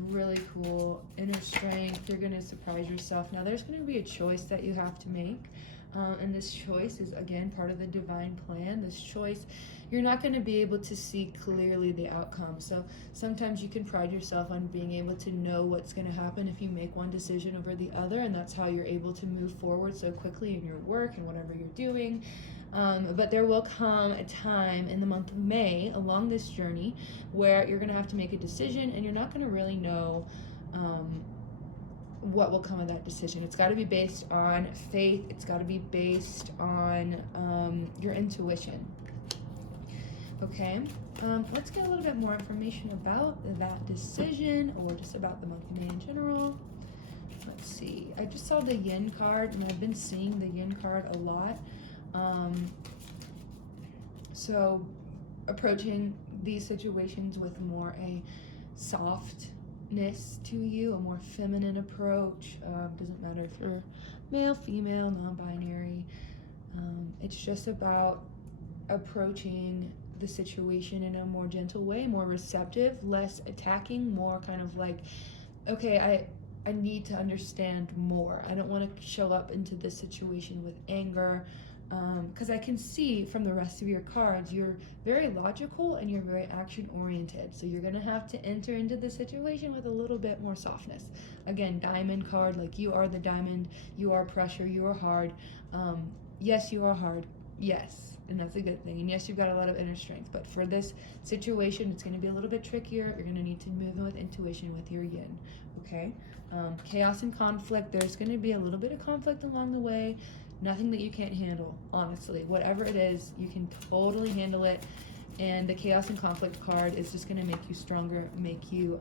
Really cool. Inner strength. You're going to surprise yourself. Now, there's going to be a choice that you have to make. And this choice is, again, part of the divine plan. This choice, you're not going to be able to see clearly the outcome. So sometimes you can pride yourself on being able to know what's going to happen if you make one decision over the other, and that's how you're able to move forward so quickly in your work and whatever you're doing. But there will come a time in the month of May along this journey where you're going to have to make a decision, and you're not going to really know what will come of that decision. It's got to be based on faith. It's got to be based on your intuition. Okay, let's get a little bit more information about that decision, or just about the month of May in general. Let's see. I just saw the yin card, and I've been seeing the yin card a lot. So approaching these situations with more a softness to you, a more feminine approach. Doesn't matter if you're male, female, non-binary. It's just about approaching the situation in a more gentle way, more receptive, less attacking, more kind of like, okay, I need to understand more. I don't want to show up into this situation with anger, because I can see from the rest of your cards, you're very logical and you're very action-oriented. So you're going to have to enter into the situation with a little bit more softness. Again, diamond card, like you are the diamond, you are pressure, you are hard. Yes, you are hard. Yes, and that's a good thing. And yes, you've got a lot of inner strength. But for this situation, it's going to be a little bit trickier. You're going to need to move in with intuition with your yin. Okay? Chaos and conflict. There's going to be a little bit of conflict along the way. Nothing that you can't handle, honestly. Whatever it is, you can totally handle it. And the chaos and conflict card is just going to make you stronger, make you,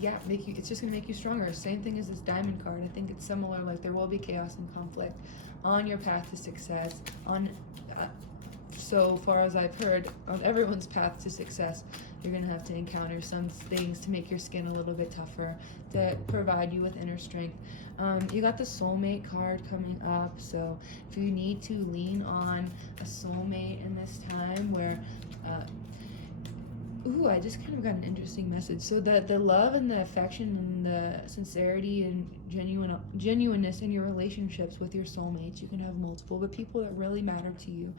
it's just going to make you stronger. Same thing as this diamond card. I think it's similar, like there will be chaos and conflict on your path to success, so far as I've heard, on everyone's path to success. You're going to have to encounter some things to make your skin a little bit tougher, to provide you with inner strength. You got the soulmate card coming up, so if you need to lean on a soulmate in this time where, I just kind of got an interesting message. So the love and the affection and the sincerity and genuineness in your relationships with your soulmates, you can have multiple, but people that really matter to you,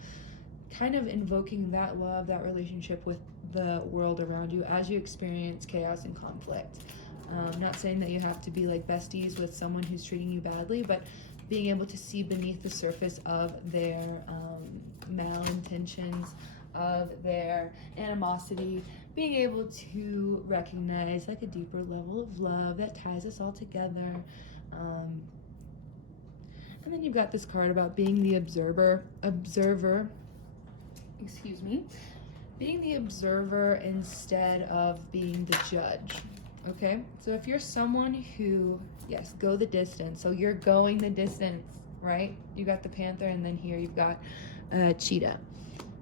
kind of invoking that love, that relationship with the world around you as you experience chaos and conflict. Not saying that you have to be like besties with someone who's treating you badly, but being able to see beneath the surface of their malintentions, of their animosity, being able to recognize like a deeper level of love that ties us all together. And then you've got this card about being the observer, being the observer instead of being the judge. Okay, so if you're someone who, yes, go the distance. So you're going the distance, right? You got the panther, and then here you've got a cheetah.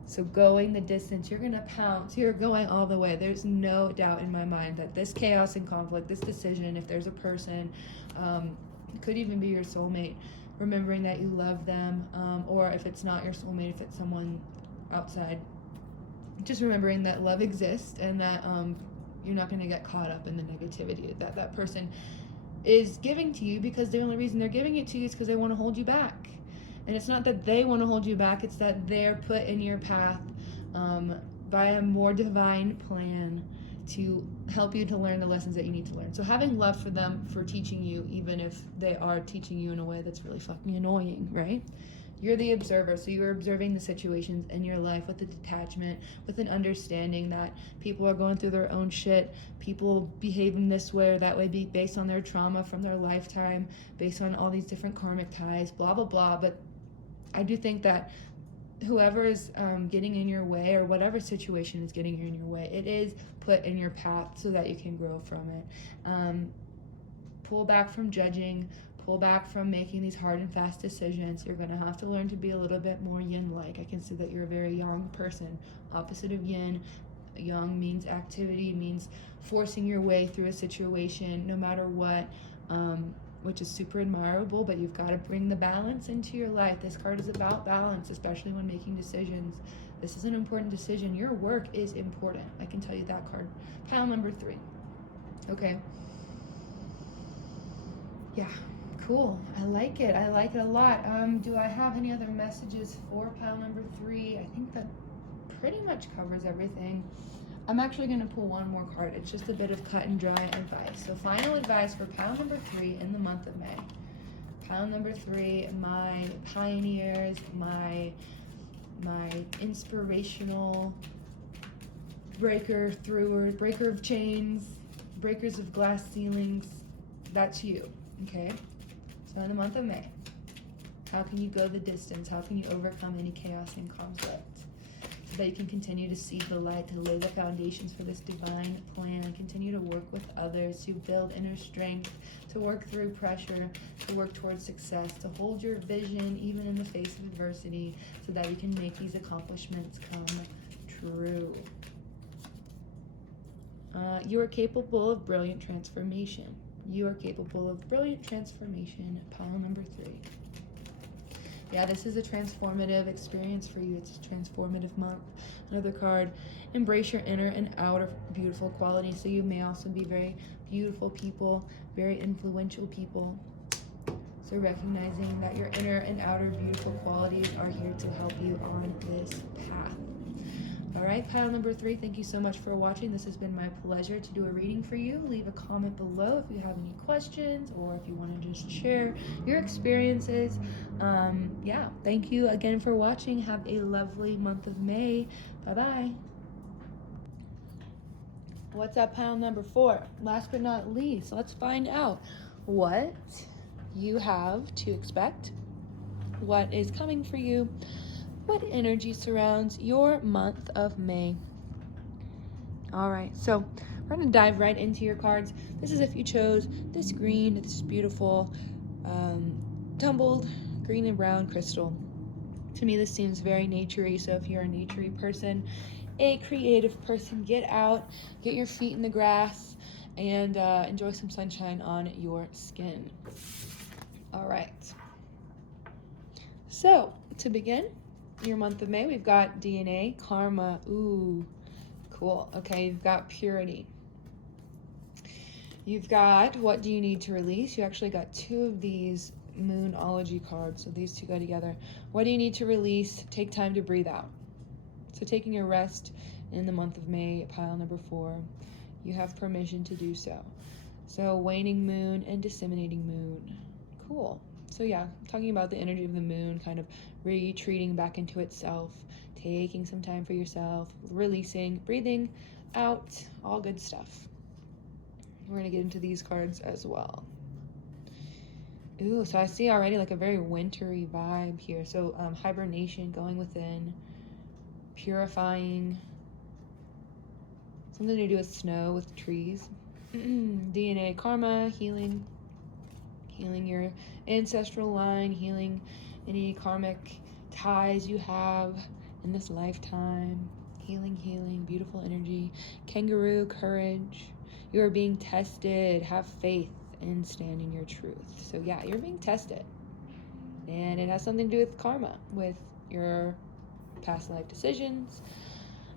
So going the distance, you're going to pounce. You're going all the way. There's no doubt in my mind that this chaos and conflict, this decision, if there's a person, could even be your soulmate, remembering that you love them, or if it's not your soulmate, if it's someone outside, just remembering that love exists and that You're not going to get caught up in the negativity that that person is giving to you, because the only reason they're giving it to you is because they want to hold you back. And it's not that they want to hold you back, it's that they're put in your path by a more divine plan to help you to learn the lessons that you need to learn. So having love for them for teaching you, even if they are teaching you in a way that's really fucking annoying, right? You're the observer, so you're observing the situations in your life with a detachment, with an understanding that people are going through their own shit, people behave in this way or that way based on their trauma from their lifetime, based on all these different karmic ties, blah, blah, blah. But I do think that whoever is getting in your way, or whatever situation is getting in your way, it is put in your path so that you can grow from it. Pull back from judging, pull back from making these hard and fast decisions. You're going to have to learn to be a little bit more yin-like. I can see that you're a very yang person. Opposite of yin, yang means activity, means forcing your way through a situation no matter what, which is super admirable, but you've got to bring the balance into your life. This card is about balance, especially when making decisions. This is an important decision. Your work is important. I can tell you that card. Pile number 3. Okay. Yeah, cool. I like it. I like it a lot. Do I have any other messages for pile number 3? I think that pretty much covers everything. I'm actually going to pull one more card. It's just a bit of cut and dry advice. So final advice for pile number 3 in the month of May. Pile number 3, my pioneers, my inspirational breaker of chains, breakers of glass ceilings. That's you. Okay, so in the month of May, how can you go the distance? How can you overcome any chaos and conflict so that you can continue to see the light, to lay the foundations for this divine plan, continue to work with others, to build inner strength, to work through pressure, to work towards success, to hold your vision even in the face of adversity so that you can make these accomplishments come true. You are capable of brilliant transformation. You are capable of brilliant transformation. Pile number 3. Yeah, this is a transformative experience for you. It's a transformative month. Another card, embrace your inner and outer beautiful qualities. So you may also be very beautiful people, very influential people. So recognizing that your inner and outer beautiful qualities are here to help you on this path. All right, pile number 3, thank you so much for watching. This has been my pleasure to do a reading for you. Leave a comment below if you have any questions or if you want to just share your experiences. Yeah, thank you again for watching. Have a lovely month of May. Bye-bye. What's up, pile number 4? Last but not least, let's find out what you have to expect, what is coming for you, what energy surrounds your month of May. All right, so we're going to dive right into your cards. This is if you chose this green, this beautiful tumbled green and brown crystal. To me, this seems very naturey, so if you're a naturey person, a creative person, get out, get your feet in the grass, and enjoy some sunshine on your skin. All right. So, to begin your month of May, we've got DNA, karma. Ooh, cool. Okay, you've got purity. You've got what do you need to release? You actually got 2 of these Moonology cards, so these 2 go together. What do you need to release? Take time to breathe out. So taking a rest in the month of May, pile number 4, you have permission to do so. So waning moon and disseminating moon. Cool. So yeah, talking about the energy of the moon, kind of retreating back into itself, taking some time for yourself, releasing, breathing out, all good stuff. We're going to get into these cards as well. Ooh, so I see already like a very wintry vibe here. So hibernation, going within, purifying, something to do with snow, with trees. DNA, karma, healing your ancestral line, healing any karmic ties you have in this lifetime. Healing, beautiful energy. Kangaroo, courage. You are being tested. Have faith in standing your truth. So yeah, you're being tested. And it has something to do with karma, with your past life decisions,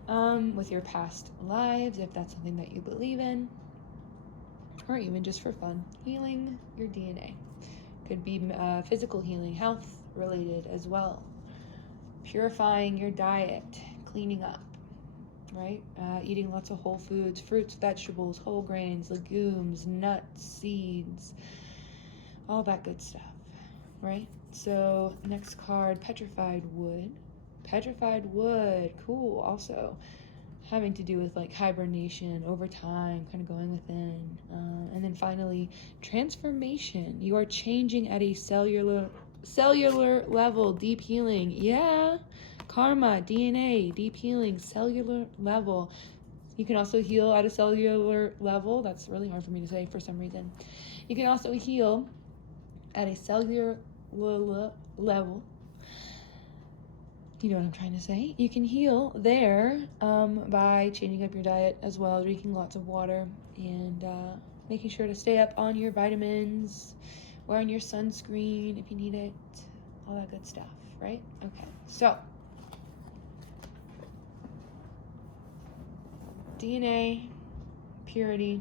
with your past lives, if that's something that you believe in, or even just for fun. Healing your DNA. Could be physical healing, health related as well. Purifying your diet, cleaning up, right? Eating lots of whole foods, fruits, vegetables, whole grains, legumes, nuts, seeds, all that good stuff, right? So next card, petrified wood. Petrified wood, cool. Also having to do with like hibernation over time, kind of going within. And then finally, transformation. You are changing at a cellular level, deep healing. Yeah, karma, DNA, deep healing, cellular level. You can also heal at a cellular level. That's really hard for me to say for some reason. You can also heal at a cellular level. You know what I'm trying to say? You can heal there by changing up your diet as well, drinking lots of water, and making sure to stay up on your vitamins, wearing your sunscreen if you need it, all that good stuff, right? Okay, so DNA, purity,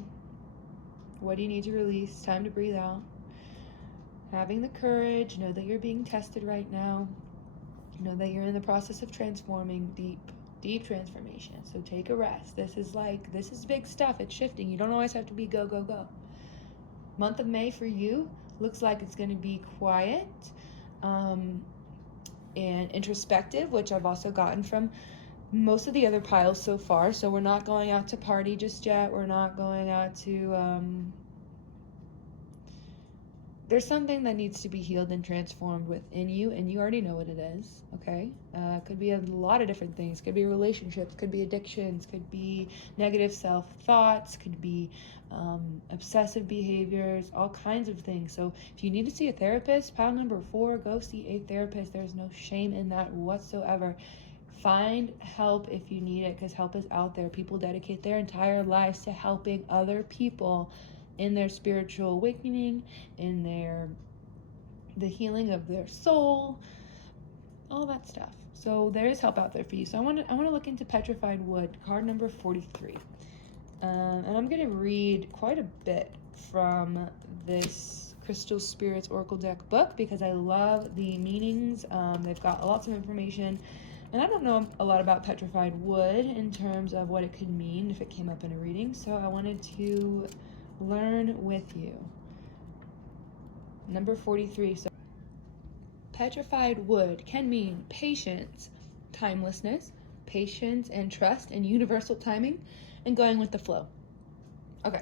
what do you need to release? Time to breathe out. Having the courage, know that you're being tested right now. Know that you're in the process of transforming, deep transformation. So take a rest. This is big stuff. It's shifting. You don't always have to be go, go, go. Month of May for you looks like it's going to be quiet and introspective, which I've also gotten from most of the other piles so far. So we're not going out to party just yet. We're not going out to there's something that needs to be healed and transformed within you, and you already know what it is, okay? Could be a lot of different things. Could be relationships, could be addictions, could be negative self-thoughts, could be obsessive behaviors, all kinds of things. So if you need to see a therapist, pile number 4, go see a therapist. There's no shame in that whatsoever. Find help if you need it, because help is out there. People dedicate their entire lives to helping other people in their spiritual awakening, in the healing of their soul, all that stuff. So there is help out there for you. So I want to look into petrified wood, card number 43, and I'm going to read quite a bit from this Crystal Spirits Oracle deck book because I love the meanings. They've got lots of information. And I don't know a lot about petrified wood in terms of what it could mean if it came up in a reading, so I wanted to learn with you. Number 43. So petrified wood can mean patience, timelessness, patience and trust and universal timing, and going with the flow. Okay.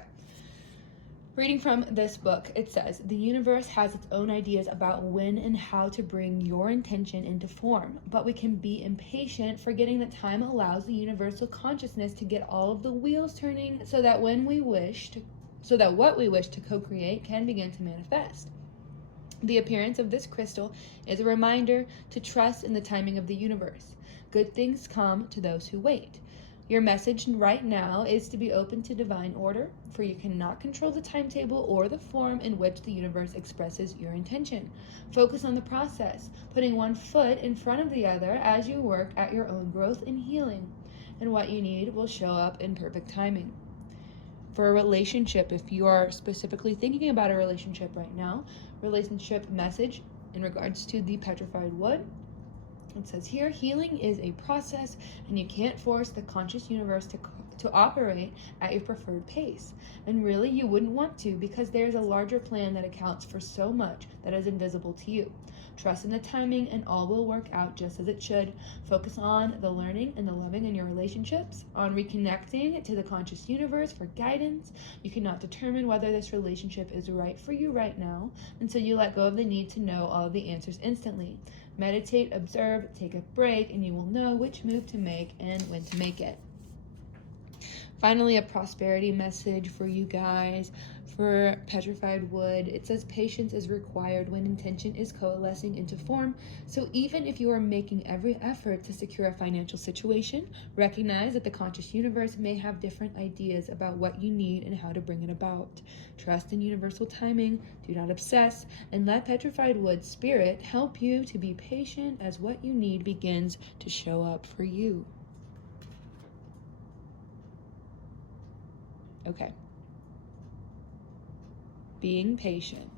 Reading from this book, it says, the universe has its own ideas about when and how to bring your intention into form, but we can be impatient, forgetting that time allows the universal consciousness to get all of the wheels turning so that what we wish to co-create can begin to manifest. The appearance of this crystal is a reminder to trust in the timing of the universe. Good things come to those who wait. Your message right now is to be open to divine order, for you cannot control the timetable or the form in which the universe expresses your intention. Focus on the process, putting one foot in front of the other as you work at your own growth and healing, and what you need will show up in perfect timing. For a relationship, if you are specifically thinking about a relationship right now, relationship message in regards to the petrified wood, it says here, healing is a process, and you can't force the conscious universe to operate at your preferred pace. And really, you wouldn't want to, because there's a larger plan that accounts for so much that is invisible to you. Trust in the timing, and all will work out just as it should. Focus on the learning and the loving in your relationships, on reconnecting to the conscious universe for guidance. You cannot determine whether this relationship is right for you right now until you let go of the need to know all of the answers instantly. Meditate, observe, take a break, and you will know which move to make and when to make it. Finally, a prosperity message for you guys. For petrified wood, it says patience is required when intention is coalescing into form. So even if you are making every effort to secure a financial situation, recognize that the conscious universe may have different ideas about what you need and how to bring it about. Trust in universal timing, do not obsess, and let petrified wood spirit help you to be patient as what you need begins to show up for you. Okay. Being patient.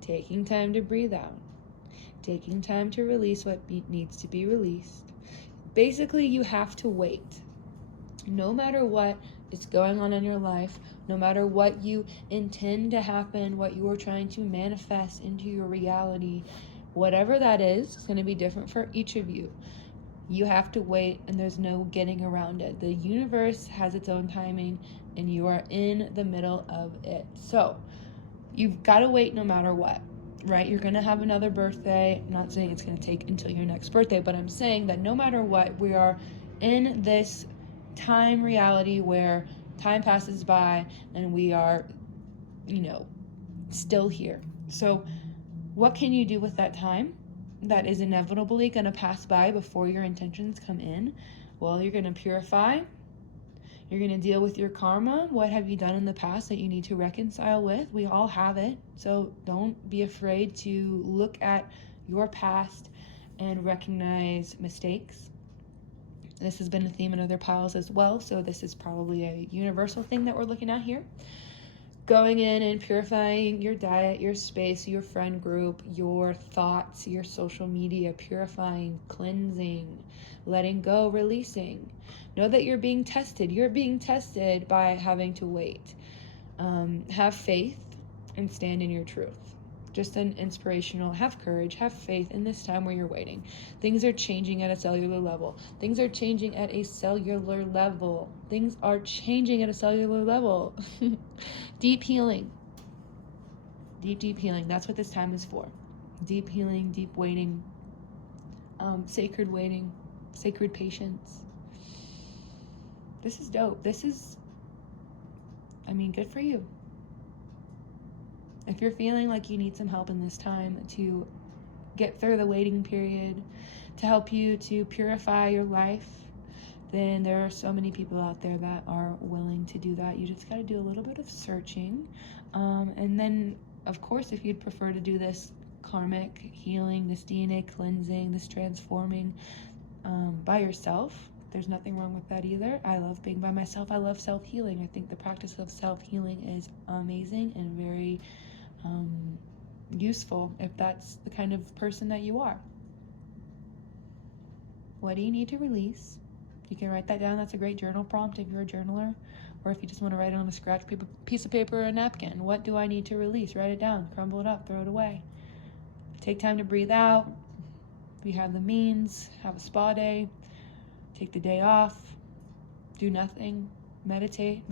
Taking time to breathe out. Taking time to release what needs to be released. Basically, you have to wait. No matter what is going on in your life, no matter what you intend to happen, what you are trying to manifest into your reality, whatever that is, it's going to be different for each of you. You have to wait, and there's no getting around it. The universe has its own timing, and you are in the middle of it. So you've got to wait no matter what, right? You're going to have another birthday. I'm not saying it's going to take until your next birthday, but I'm saying that no matter what, we are in this time reality where time passes by and we are, still here. So what can you do with that time that is inevitably going to pass by before your intentions come in? Well, you're going to purify. You're going to deal with your karma. What have you done in the past that you need to reconcile with? We all have it. So don't be afraid to look at your past and recognize mistakes. This has been a theme in other piles as well, so this is probably a universal thing that we're looking at here. Going in and purifying your diet, your space, your friend group, your thoughts, your social media, purifying, cleansing, letting go, releasing. Know that you're being tested. You're being tested by having to wait. Have faith and stand in your truth. Just an inspirational, have courage, have faith in this time where you're waiting. Things are changing at a cellular level. Things are changing at a cellular level. Things are changing at a cellular level. Deep healing. Deep healing. That's what this time is for. Deep healing, deep waiting, sacred waiting, sacred patience. This is dope. This is, good for you. If you're feeling like you need some help in this time to get through the waiting period, to help you to purify your life, then there are so many people out there that are willing to do that. You just got to do a little bit of searching. And then, of course, if you'd prefer to do this karmic healing, this DNA cleansing, this transforming by yourself, there's nothing wrong with that either. I love being by myself. I love self-healing. I think the practice of self-healing is amazing and very useful if that's the kind of person that you are. What do you need to release? You can write that down. That's a great journal prompt if you're a journaler, or if you just want to write it on a scratch piece of paper or a napkin. What do I need to release? Write it down, crumble it up, throw it away. Take time to breathe out. If you have the means, have a spa day. Take the day off. Do nothing. Meditate.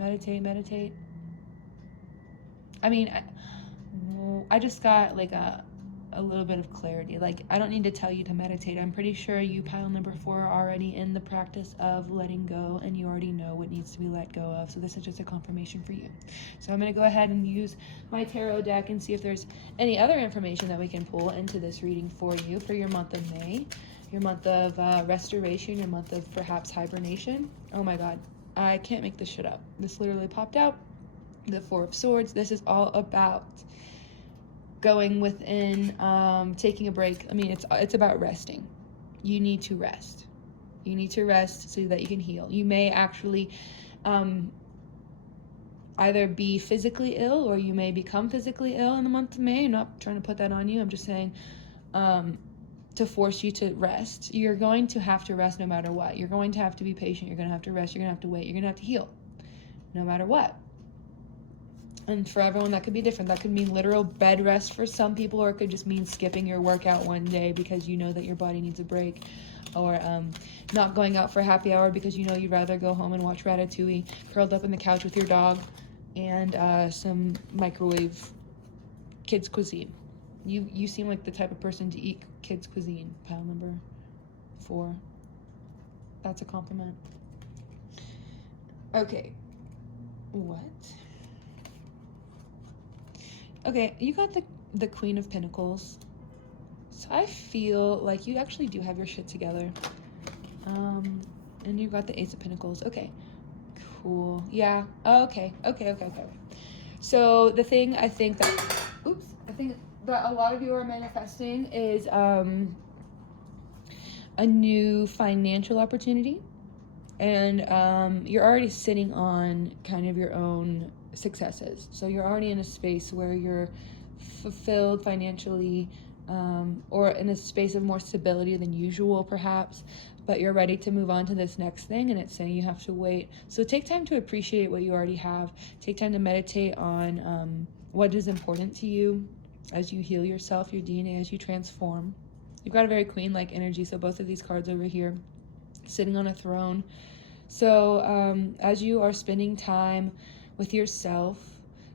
I just got like a little bit of clarity. Like, I don't need to tell you to meditate. I'm pretty sure you, pile number 4, are already in the practice of letting go, and you already know what needs to be let go of. So this is just a confirmation for you. So I'm going to go ahead and use my tarot deck and see if there's any other information that we can pull into this reading for you for your month of May, your month of restoration, your month of perhaps hibernation. Oh my God, I can't make this shit up. This literally popped out. The 4 of Swords. This is all about going within, taking a break. It's about resting. You need to rest. You need to rest so that you can heal. You may actually either be physically ill, or you may become physically ill in the month of May. I'm not trying to put that on you. I'm just saying to force you to rest. You're going to have to rest no matter what. You're going to have to be patient. You're going to have to rest. You're going to have to wait. You're going to have to heal no matter what. And for everyone, that could be different. That could mean literal bed rest for some people, or it could just mean skipping your workout one day because you know that your body needs a break, or not going out for happy hour because you know you'd rather go home and watch Ratatouille curled up on the couch with your dog and some microwave kids cuisine. You seem like the type of person to eat kids cuisine, pile number 4. That's a compliment. Okay. What? Okay, you got the Queen of Pentacles. So I feel like you actually do have your shit together. And you got the Ace of Pentacles. Okay, cool. Yeah, okay. So the thing I think that a lot of you are manifesting is a new financial opportunity. And you're already sitting on kind of your own successes. So you're already in a space where you're fulfilled financially, or in a space of more stability than usual, perhaps, but you're ready to move on to this next thing, and it's saying you have to wait. So take time to appreciate what you already have. Take time to meditate on what is important to you as you heal yourself, your DNA, as you transform. You've got a very queen-like energy, so both of these cards over here, sitting on a throne. So as you are spending time with yourself,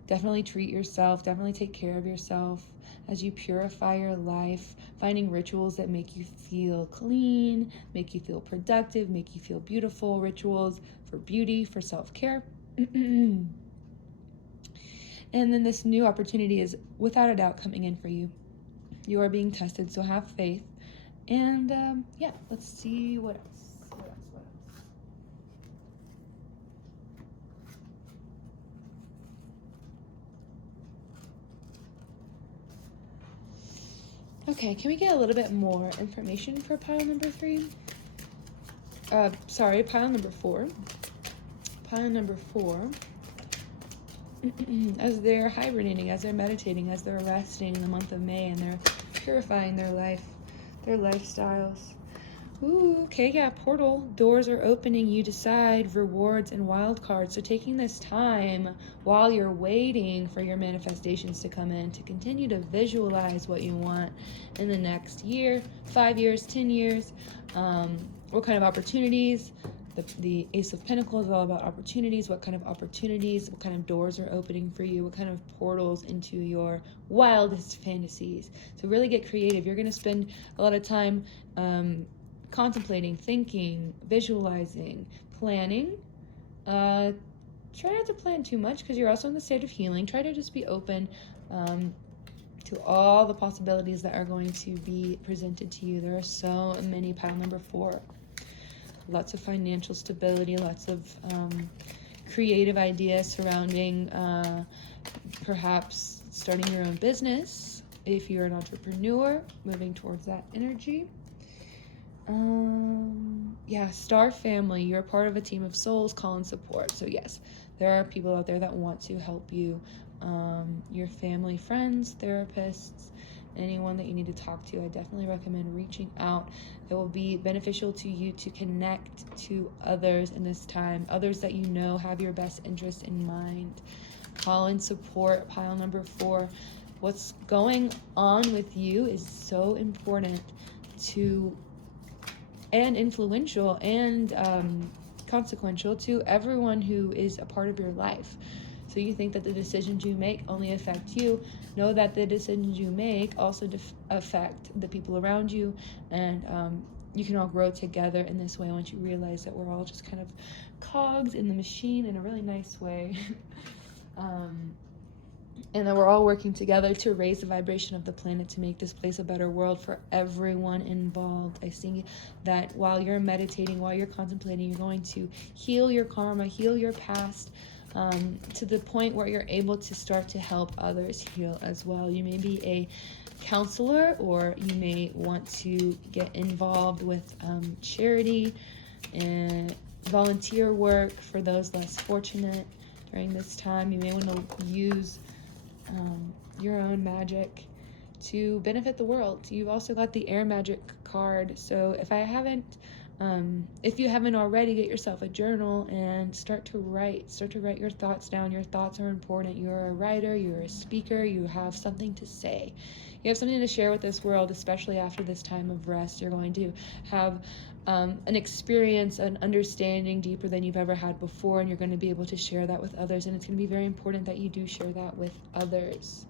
definitely treat yourself, definitely take care of yourself as you purify your life, finding rituals that make you feel clean, make you feel productive, make you feel beautiful, rituals for beauty, for self-care. And then this new opportunity is without a doubt coming in for you. You are being tested, so have faith. And yeah, let's see what else. Okay, can we get a little bit more information for pile number 3? Sorry, pile number 4. Pile number 4. As they're hibernating, as they're meditating, as they're resting in the month of May, and they're purifying their life, their lifestyles. Ooh, okay, yeah, portal. Doors are opening, you decide, rewards and wild cards. So taking this time while you're waiting for your manifestations to come in, to continue to visualize what you want in the next year, 5 years, 10 years, what kind of opportunities. The Ace of Pentacles is all about opportunities. What kind of opportunities, what kind of doors are opening for you, what kind of portals into your wildest fantasies. So really get creative. You're going to spend a lot of time contemplating, thinking, visualizing, planning. Try not to plan too much because you're also in the state of healing. Try to just be open to all the possibilities that are going to be presented to you. There are so many. Pile number 4. Lots of financial stability, lots of creative ideas surrounding perhaps starting your own business. If you're an entrepreneur, moving towards that energy. Yeah, star family. You're part of a team of souls, call and support. So yes, there are people out there that want to help you. Your family, friends, therapists, anyone that you need to talk to, I definitely recommend reaching out. It will be beneficial to you to connect to others in this time, others that you know have your best interest in mind. Call and support, pile number 4. What's going on with you is so important to, and influential and consequential to everyone who is a part of your life. So you think that the decisions you make only affect you. Know that the decisions you make also affect the people around you, and you can all grow together in this way once you realize that we're all just kind of cogs in the machine in a really nice way. And that we're all working together to raise the vibration of the planet to make this place a better world for everyone involved. I see that while you're meditating, while you're contemplating, you're going to heal your karma, heal your past, to the point where you're able to start to help others heal as well. You may be a counselor, or you may want to get involved with charity and volunteer work for those less fortunate during this time. You may want to use your own magic to benefit the world. You've also got the air magic card. So if you haven't already, get yourself a journal and start to write your thoughts down. Your thoughts are important. You're a writer, you're a speaker, you have something to say. You have something to share with this world, especially after this time of rest. You're going to have an experience, an understanding deeper than you've ever had before, and you're going to be able to share that with others, and it's going to be very important that you do share that with others.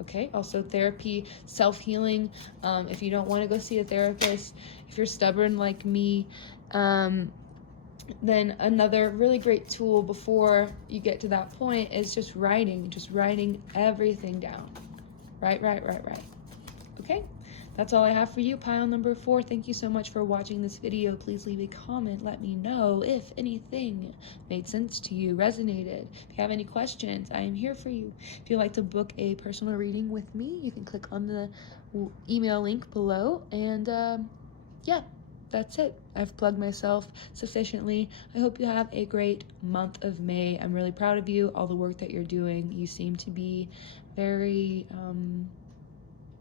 Okay, also therapy, self-healing. If you don't want to go see a therapist, if you're stubborn like me, then another really great tool before you get to that point is just writing everything down. Right. Okay, that's all I have for you, pile number 4. Thank you so much for watching this video. Please leave a comment. Let me know if anything made sense to you, resonated. If you have any questions, I am here for you. If you'd like to book a personal reading with me, you can click on the email link below. And yeah, that's it. I've plugged myself sufficiently. I hope you have a great month of May. I'm really proud of you, all the work that you're doing. You seem to be very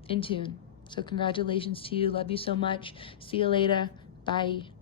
in tune. So congratulations to you. Love you so much. See you later. Bye.